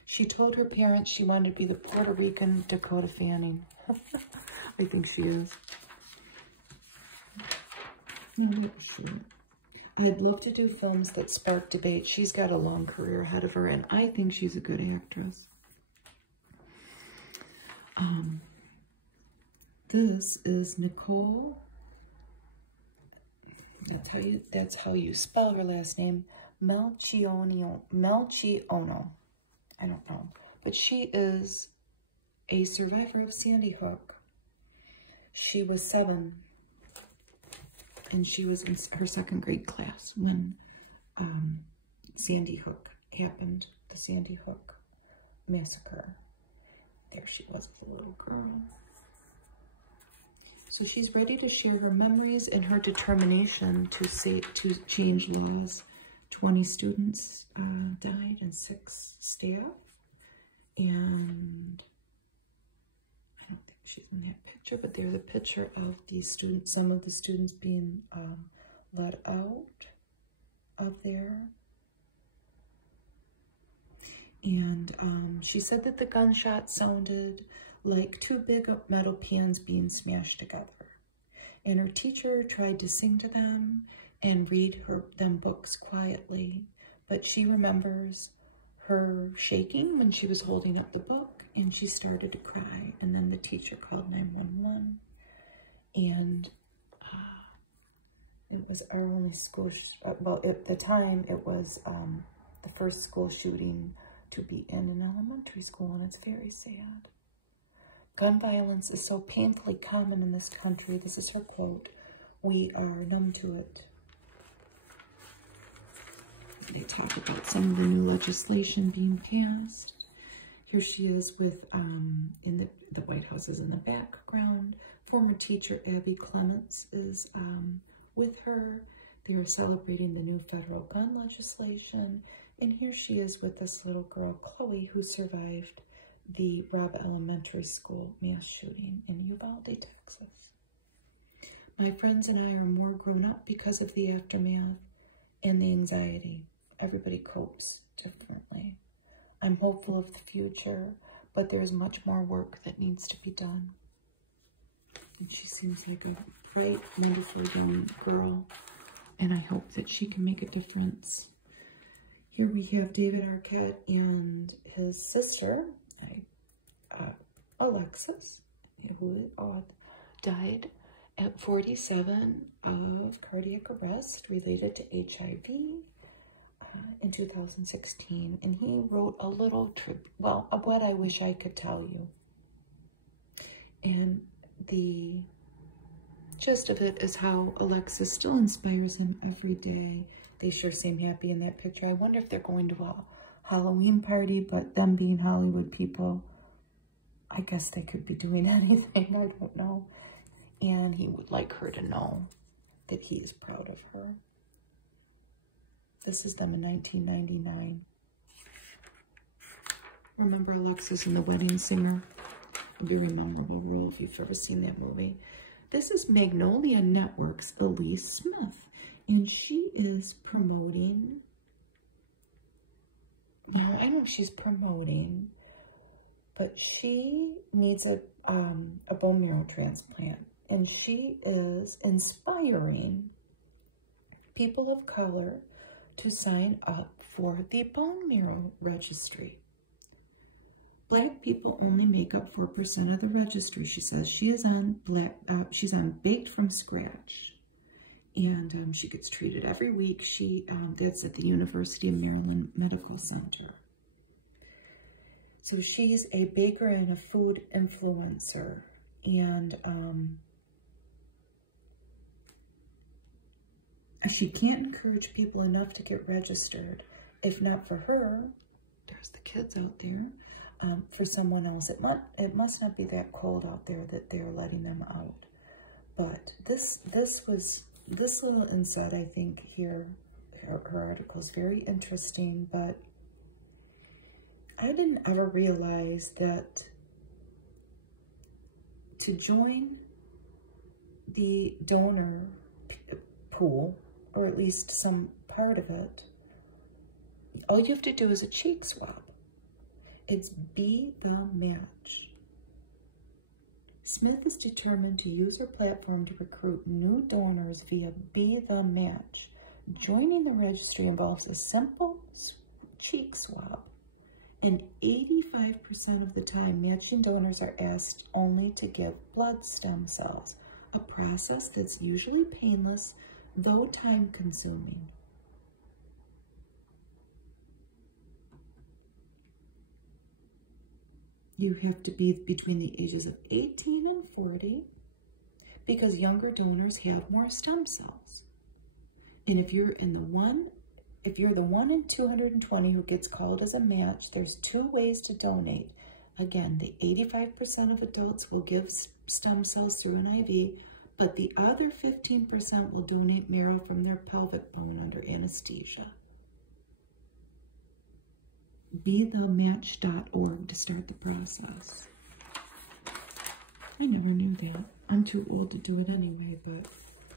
She told her parents she wanted to be the Puerto Rican Dakota Fanning. I think she is. I'm not sure. I'd love to do films that spark debate. She's got a long career ahead of her, and I think she's a good actress. This is Nicole. That's how you spell her last name. Melchiono. I don't know. But she is a survivor of Sandy Hook. She was 7. And she was in her 2nd grade class when Sandy Hook happened, the Sandy Hook massacre. There she was, the little girl. So she's ready to share her memories and her determination to change laws. 20 students died and 6 staff. And I don't think she's in that picture, but there's a picture of these students, some of the students being let out of there. And she said that the gunshot sounded like 2 big metal pans being smashed together. And her teacher tried to sing to them and read them books quietly, but she remembers her shaking when she was holding up the book, and she started to cry, and then the teacher called 911, and it was our only school, well, at the time, it was the first school shooting to be in an elementary school, and it's very sad. Gun violence is so painfully common in this country. This is her quote. We are numb to it. They talk about some of the new legislation being passed. Here she is with, in the White House is in the background. Former teacher Abby Clements is with her. They are celebrating the new federal gun legislation. And here she is with this little girl, Chloe, who survived the Robb Elementary School mass shooting in Uvalde, Texas. My friends and I are more grown up because of the aftermath and the anxiety. Everybody copes differently. I'm hopeful of the future, but there is much more work that needs to be done. And she seems like a bright, wonderful young girl, and I hope that she can make a difference. Here we have David Arquette and his sister, Alexis, who died at 47 of cardiac arrest related to HIV in 2016. And he wrote a little of what I wish I could tell you. And the gist of it is how Alexis still inspires him every day. They sure seem happy in that picture. I wonder if they're going to a Halloween party, but them being Hollywood people, I guess they could be doing anything, I don't know. And he would like her to know that he is proud of her. This is them in 1999. Remember Alexis and the Wedding Singer? Very memorable role if you've ever seen that movie. This is Magnolia Network's Elise Smith, and she is promoting, now I don't know if she's promoting, but she needs a bone marrow transplant, and she is inspiring people of color to sign up for the bone marrow registry. Black people only make up 4% of the registry, she says. She is on she's on Baked from Scratch, and she gets treated every week. That's at the University of Maryland Medical Center. So she's a baker and a food influencer, and she can't encourage people enough to get registered. If not for her, there's the kids out there. For someone else, it must not be that cold out there that they're letting them out. But this little insight, I think, here, her article is very interesting, but I didn't ever realize that to join the donor pool, or at least some part of it, all you have to do is a cheek swab. It's Be the Match. Smith is determined to use her platform to recruit new donors via Be the Match. Joining the registry involves a simple cheek swab, and 85% of the time, matching donors are asked only to give blood stem cells, a process that's usually painless, though time-consuming. You have to be between the ages of 18 and 40 because younger donors have more stem cells. And if you're the one in 220 who gets called as a match, there's 2 ways to donate. Again, the 85% of adults will give stem cells through an IV, but the other 15% will donate marrow from their pelvic bone under anesthesia. BeTheMatch.org to start the process. I never knew that. I'm too old to do it anyway, but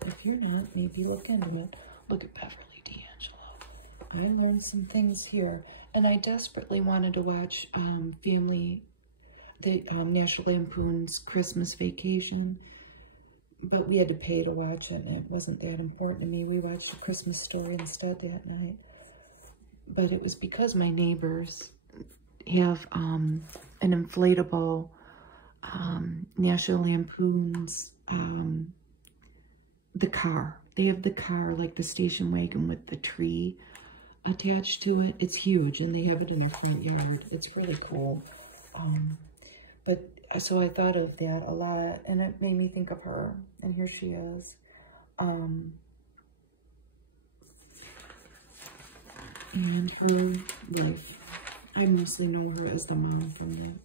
if you're not, maybe look into it. Look at Beverly D'Angelo. I learned some things here, and I desperately wanted to watch National Lampoon's Christmas Vacation, but we had to pay to watch it, and it wasn't that important to me. We watched A Christmas Story instead that night. But it was because my neighbors have an inflatable National Lampoon's, the car. They have the car, like the station wagon with the tree attached to it. It's huge, and they have it in their front yard. It's really cool. So I thought of that a lot, and it made me think of her, and here she is. And her life. I mostly know her as the mom from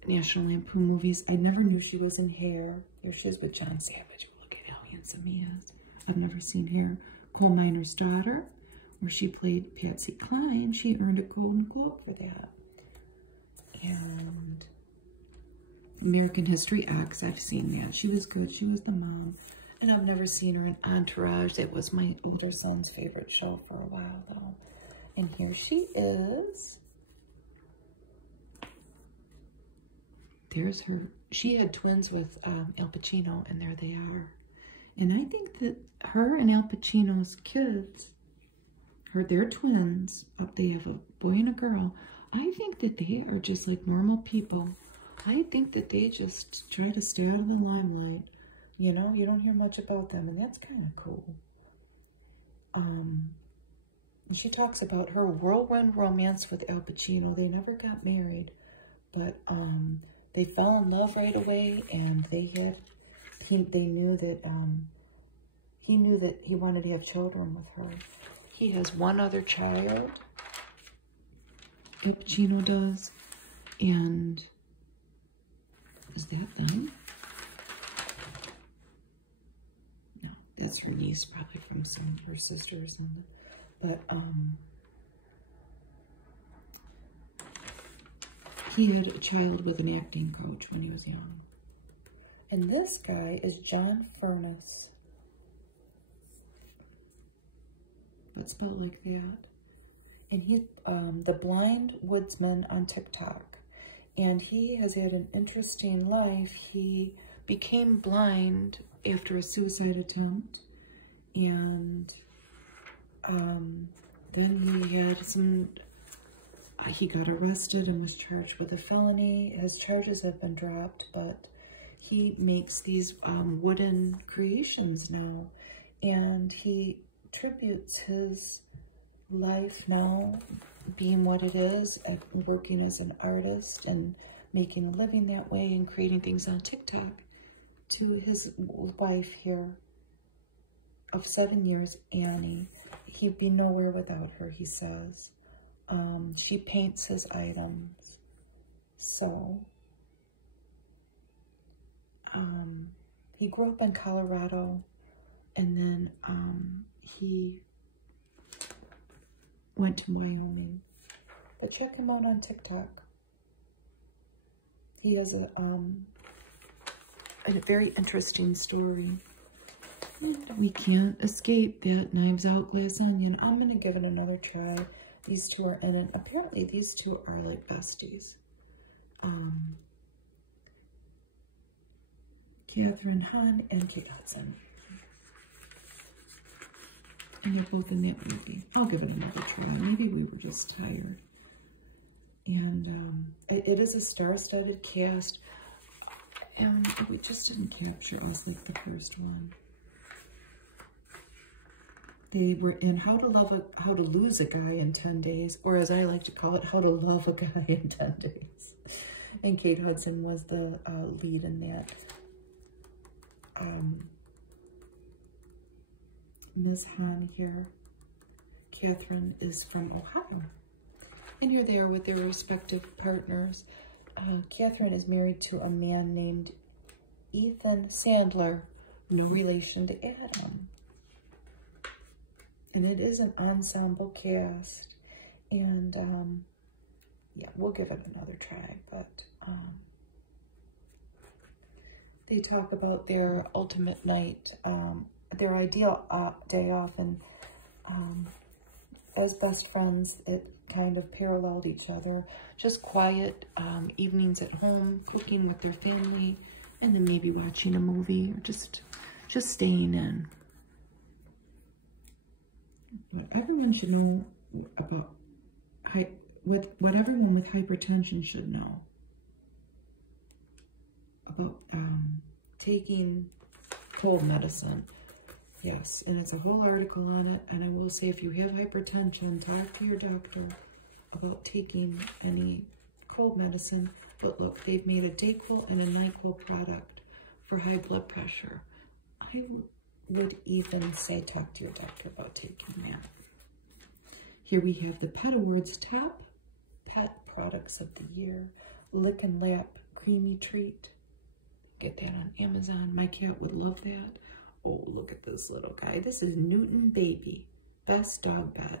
the National Lampoon movies. I never knew she was in Hair. Here she is with John Savage. Look at how handsome he is. I've never seen Hair. Coal Miner's Daughter, where she played Patsy Cline. She earned a Golden Globe for that. And American History X, I've seen that. She was good. She was the mom. And I've never seen her in Entourage. That was my older son's favorite show for a while, though. And here she is. There's her. She had twins with Al Pacino, and there they are. And I think that her and Al Pacino's kids, they're twins. They have a boy and a girl. I think that they are just like normal people. I think that they just try to stay out of the limelight. You know, you don't hear much about them, and that's kind of cool. She talks about her whirlwind romance with Al Pacino. They never got married, but they fell in love right away, and he knew that he wanted to have children with her. He has one other child. Cappuccino does. And is that them? No, that's her niece, probably from her sister or something. But he had a child with an acting coach when he was young. And this guy is John Furness. It's spelled like that. And he's the blind woodsman on TikTok. And he has had an interesting life. He became blind after a suicide attempt. And then he had he got arrested and was charged with a felony. His charges have been dropped, but he makes these wooden creations now. And he tributes his life now being what it is, working as an artist and making a living that way and creating things on TikTok, to his wife here of 7 years, Annie. He'd be nowhere without her, he says. She paints his items. So, he grew up in Colorado, and then he went to Wyoming. But check him out on TikTok. He has a very interesting story. And we can't escape that Knives Out Glass Onion. I'm going to give it another try. These two are in it. Apparently these two are like besties. Catherine Hahn and Kate Hudson. And they're both in that movie. I'll give it another try. Maybe we were just tired. And it is a star-studded cast. And it just didn't capture us like the first one. They were in How to Lose a Guy in 10 Days, or as I like to call it, How to Love a Guy in 10 Days. And Kate Hudson was the lead in that. Ms. Hahn here. Catherine is from Ohio. And here they are with their respective partners. Catherine is married to a man named Ethan Sandler, no relation to Adam. And it is an ensemble cast. And, yeah, we'll give it another try. But they talk about their ultimate night, their ideal day off. And as best friends, it kind of paralleled each other. Just quiet evenings at home, cooking with their family, and then maybe watching a movie or just staying in. What everyone should know about what everyone with hypertension should know about taking cold medicine. Yes, and it's a whole article on it. And I will say, if you have hypertension, talk to your doctor about taking any cold medicine. But look, they've made a Dayquil and a NyQuil product for high blood pressure. I would even say talk to your doctor about taking that. Here we have the Pet Awards top pet products of the year. Lick and Lap Creamy Treat. Get that on Amazon. My cat would love that. Oh, look at this little guy. This is Newton Baby. Best dog bed.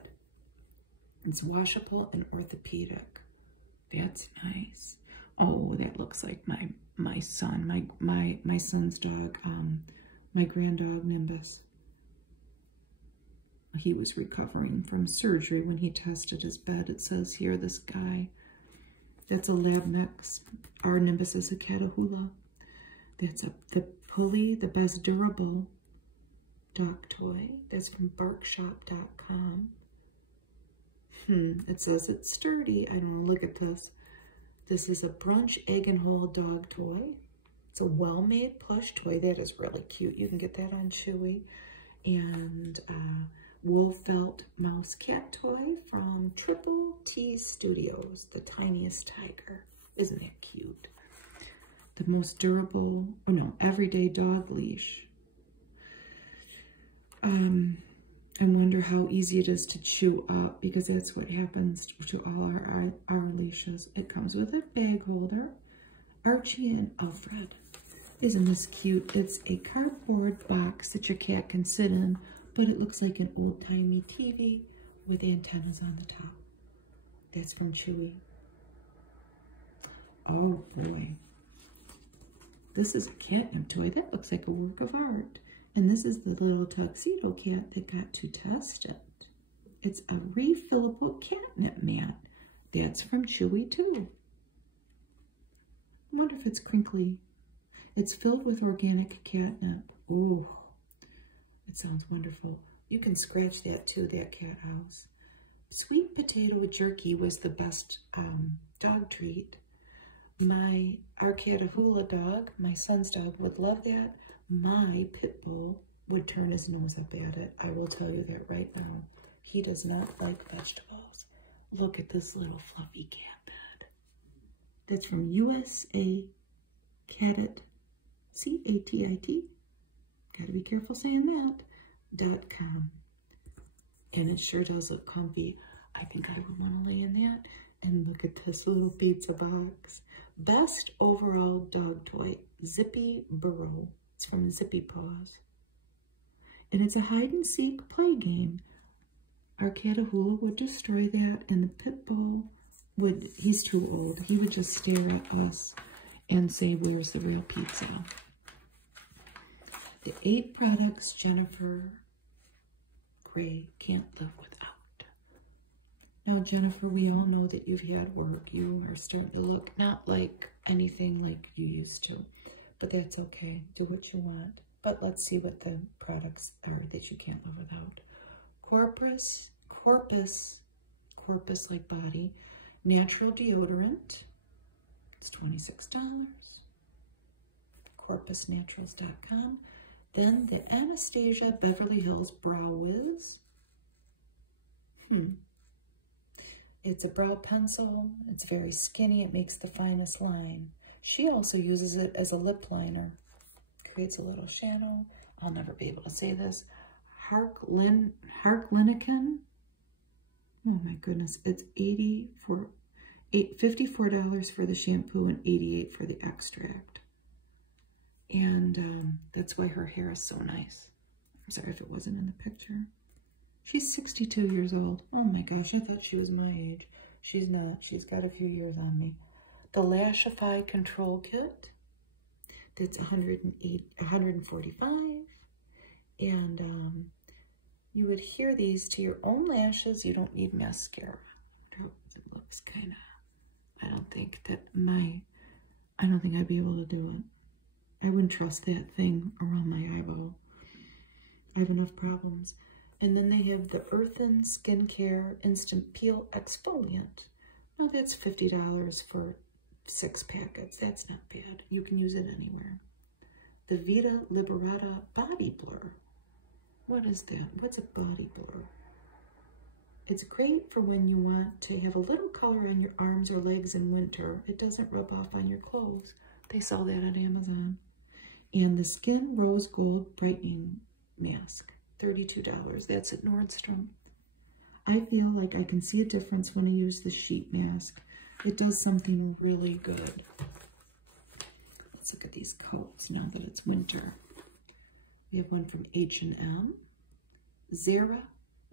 It's washable and orthopedic. That's nice. Oh, that looks like my son, my son's dog, my grand dog Nimbus. He was recovering from surgery when he tested his bed. It says here, this guy, that's a lab mix. Our Nimbus is a Catahoula. That's the Pulley, the best durable dog toy. That's from barkshop.com. It says it's sturdy. I don't know, look at this. This is a Brunch Egg and Hole dog toy. It's a well-made plush toy. That is really cute. You can get that on Chewy. And wool felt mouse cat toy from Triple T Studios. The tiniest tiger. Isn't that cute? The most durable, oh no, everyday dog leash. I wonder how easy it is to chew up, because that's what happens to all our leashes. It comes with a bag holder. Archie and Alfred. Isn't this cute? It's a cardboard box that your cat can sit in, but it looks like an old-timey TV with antennas on the top. That's from Chewy. Oh boy. This is a catnip toy. That looks like a work of art. And this is the little tuxedo cat that got to test it. It's a refillable catnip mat. That's from Chewy too. I wonder if it's crinkly. It's filled with organic catnip. Oh, it sounds wonderful. You can scratch that too, that cat house. Sweet potato jerky was the best dog treat. Our Catahoula dog, my son's dog, would love that. My pit bull would turn his nose up at it. I will tell you that right now. He does not like vegetables. Look at this little fluffy cat bed. That's from USA Catit, C-A-T-I-T. Gotta be careful saying that. .com. And it sure does look comfy. I think I would want to lay in that. And look at this little pizza box. Best overall dog toy, Zippy Burrow. It's from Zippy Paws. And it's a hide-and-seek play game. Our Catahoula would destroy that, and the pit bull would, he's too old. He would just stare at us and say, where's the real pizza? The 8 products Jennifer Gray can't live without. Now, Jennifer, we all know that you've had work. You are starting to look not like anything like you used to. But that's okay. Do what you want. But let's see what the products are that you can't live without. Corpus like body. Natural deodorant. It's $26. CorpusNaturals.com. Then the Anastasia Beverly Hills Brow Wiz. It's a brow pencil. It's very skinny. It makes the finest line. She also uses it as a lip liner. Creates a little shadow. I'll never be able to say this. Harklinican. Oh my goodness. It's $54 for the shampoo and $88 for the extract. And that's why her hair is so nice. I'm sorry if it wasn't in the picture. She's 62 years old. Oh my gosh, I thought she was my age. She's not. She's got a few years on me. The Lashify Control Kit, that's $145, and you would adhere these to your own lashes. You don't need mascara. It looks kind of, I don't think I'd be able to do it. I wouldn't trust that thing around my eyeball. I have enough problems. And then they have the Earthen Skincare Instant Peel Exfoliant. Now that's $50 for 6 packets. That's not bad. You can use it anywhere. The Vita Liberata Body Blur. What is that? What's a body blur? It's great for when you want to have a little color on your arms or legs in winter. It doesn't rub off on your clothes. They sell that on Amazon. And the Skin Rose Gold Brightening Mask. $32. That's at Nordstrom. I feel like I can see a difference when I use the sheet mask. It does something really good. Let's look at these coats now that it's winter. We have one from H&M, Zara,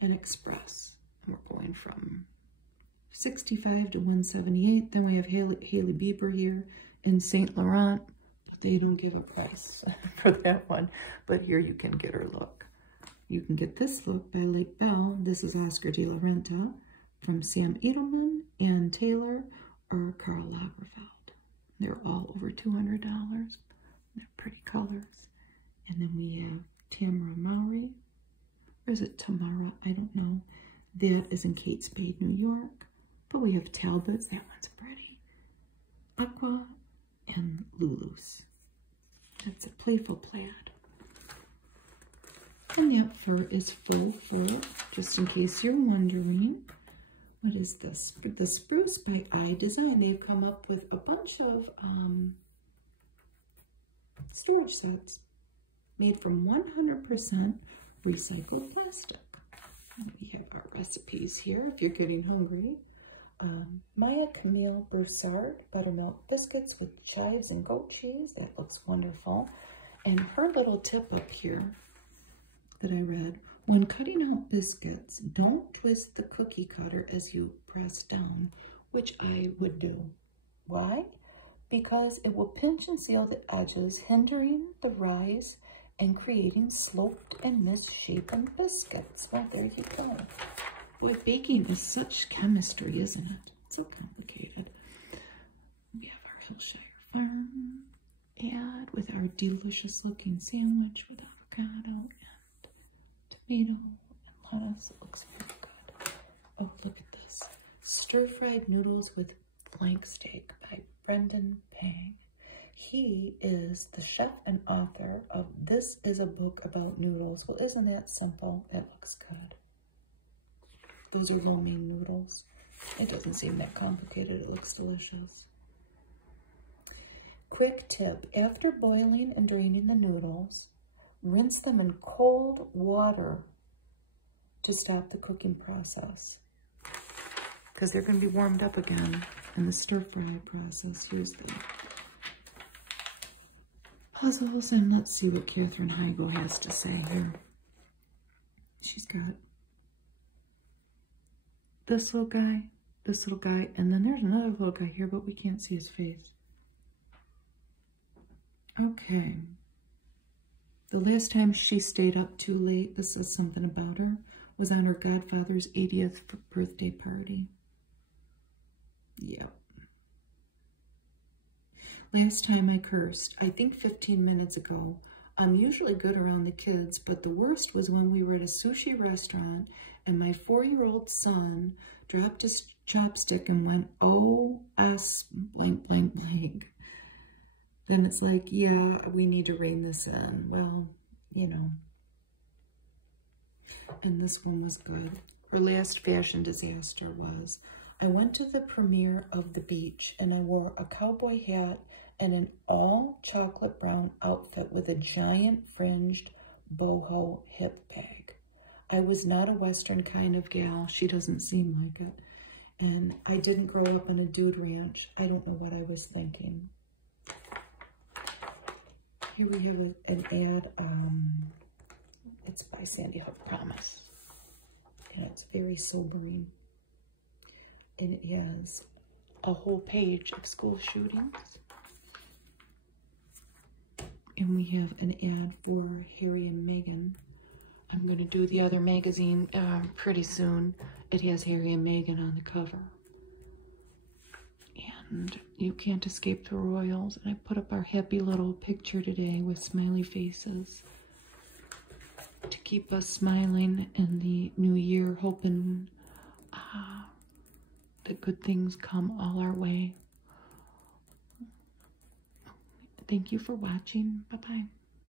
and Express. And we're going from $65 to $178. Then we have Hailey Bieber here in St. Laurent. But they don't give a price for that one. But here you can get her look. You can get this look by Lake Bell. This is Oscar de la Renta from Sam Edelman, Ann Taylor, or Karl Lagerfeld. They're all over $200. They're pretty colors. And then we have Tamara Mowry. Or is it Tamara? I don't know. That is in Kate Spade, New York. But we have Talbot's. That one's pretty. Aqua and Lulu's. That's a playful plaid. And that fur is faux fur, just in case you're wondering. What is this? The Spruce by Eye Design. They've come up with a bunch of storage sets made from 100% recycled plastic. We have our recipes here if you're getting hungry. Maya Camille Broussard buttermilk biscuits with chives and goat cheese. That looks wonderful. And her little tip up here that I read, when cutting out biscuits, don't twist the cookie cutter as you press down, which I would do. Why? Because it will pinch and seal the edges, hindering the rise and creating sloped and misshapen biscuits. Well, there you go. Boy, baking is such chemistry, isn't it? It's so complicated. We have our Hillshire Farm, and with our delicious looking sandwich with avocado and tomato and lettuce. It looks very good. Oh, look at this. Stir-fried noodles with flank steak by Brendan Pang. He is the chef and author of This Is a Book About Noodles. Well, isn't that simple? That looks good. Those are lo mein noodles. It doesn't seem that complicated. It looks delicious. Quick tip. After boiling and draining the noodles, rinse them in cold water to stop the cooking process, because they're going to be warmed up again in the stir-fry process. Here's the puzzles, and let's see what Catherine Heigo has to say here. She's got this little guy, and then there's another little guy here, but we can't see his face. Okay. The last time she stayed up too late, this is something about her, was on her godfather's 80th birthday party. Yep. Last time I cursed, I think 15 minutes ago. I'm usually good around the kids, but the worst was when we were at a sushi restaurant and my 4-year-old son dropped his chopstick and went, O-S blank, blank, blank. Then it's like, yeah, we need to rein this in. Well, you know. And this one was good. Her last fashion disaster was, I went to the premiere of The Beach and I wore a cowboy hat and an all chocolate brown outfit with a giant fringed boho hip bag. I was not a Western kind of gal. She doesn't seem like it. And I didn't grow up on a dude ranch. I don't know what I was thinking. Here we have an ad. It's by Sandy Hook Promise. And it's very sobering. And it has a whole page of school shootings. And we have an ad for Harry and Meghan. I'm going to do the other magazine pretty soon. It has Harry and Meghan on the cover. And you can't escape the royals. And I put up our happy little picture today with smiley faces to keep us smiling in the new year, hoping that good things come all our way. Thank you for watching. Bye-bye.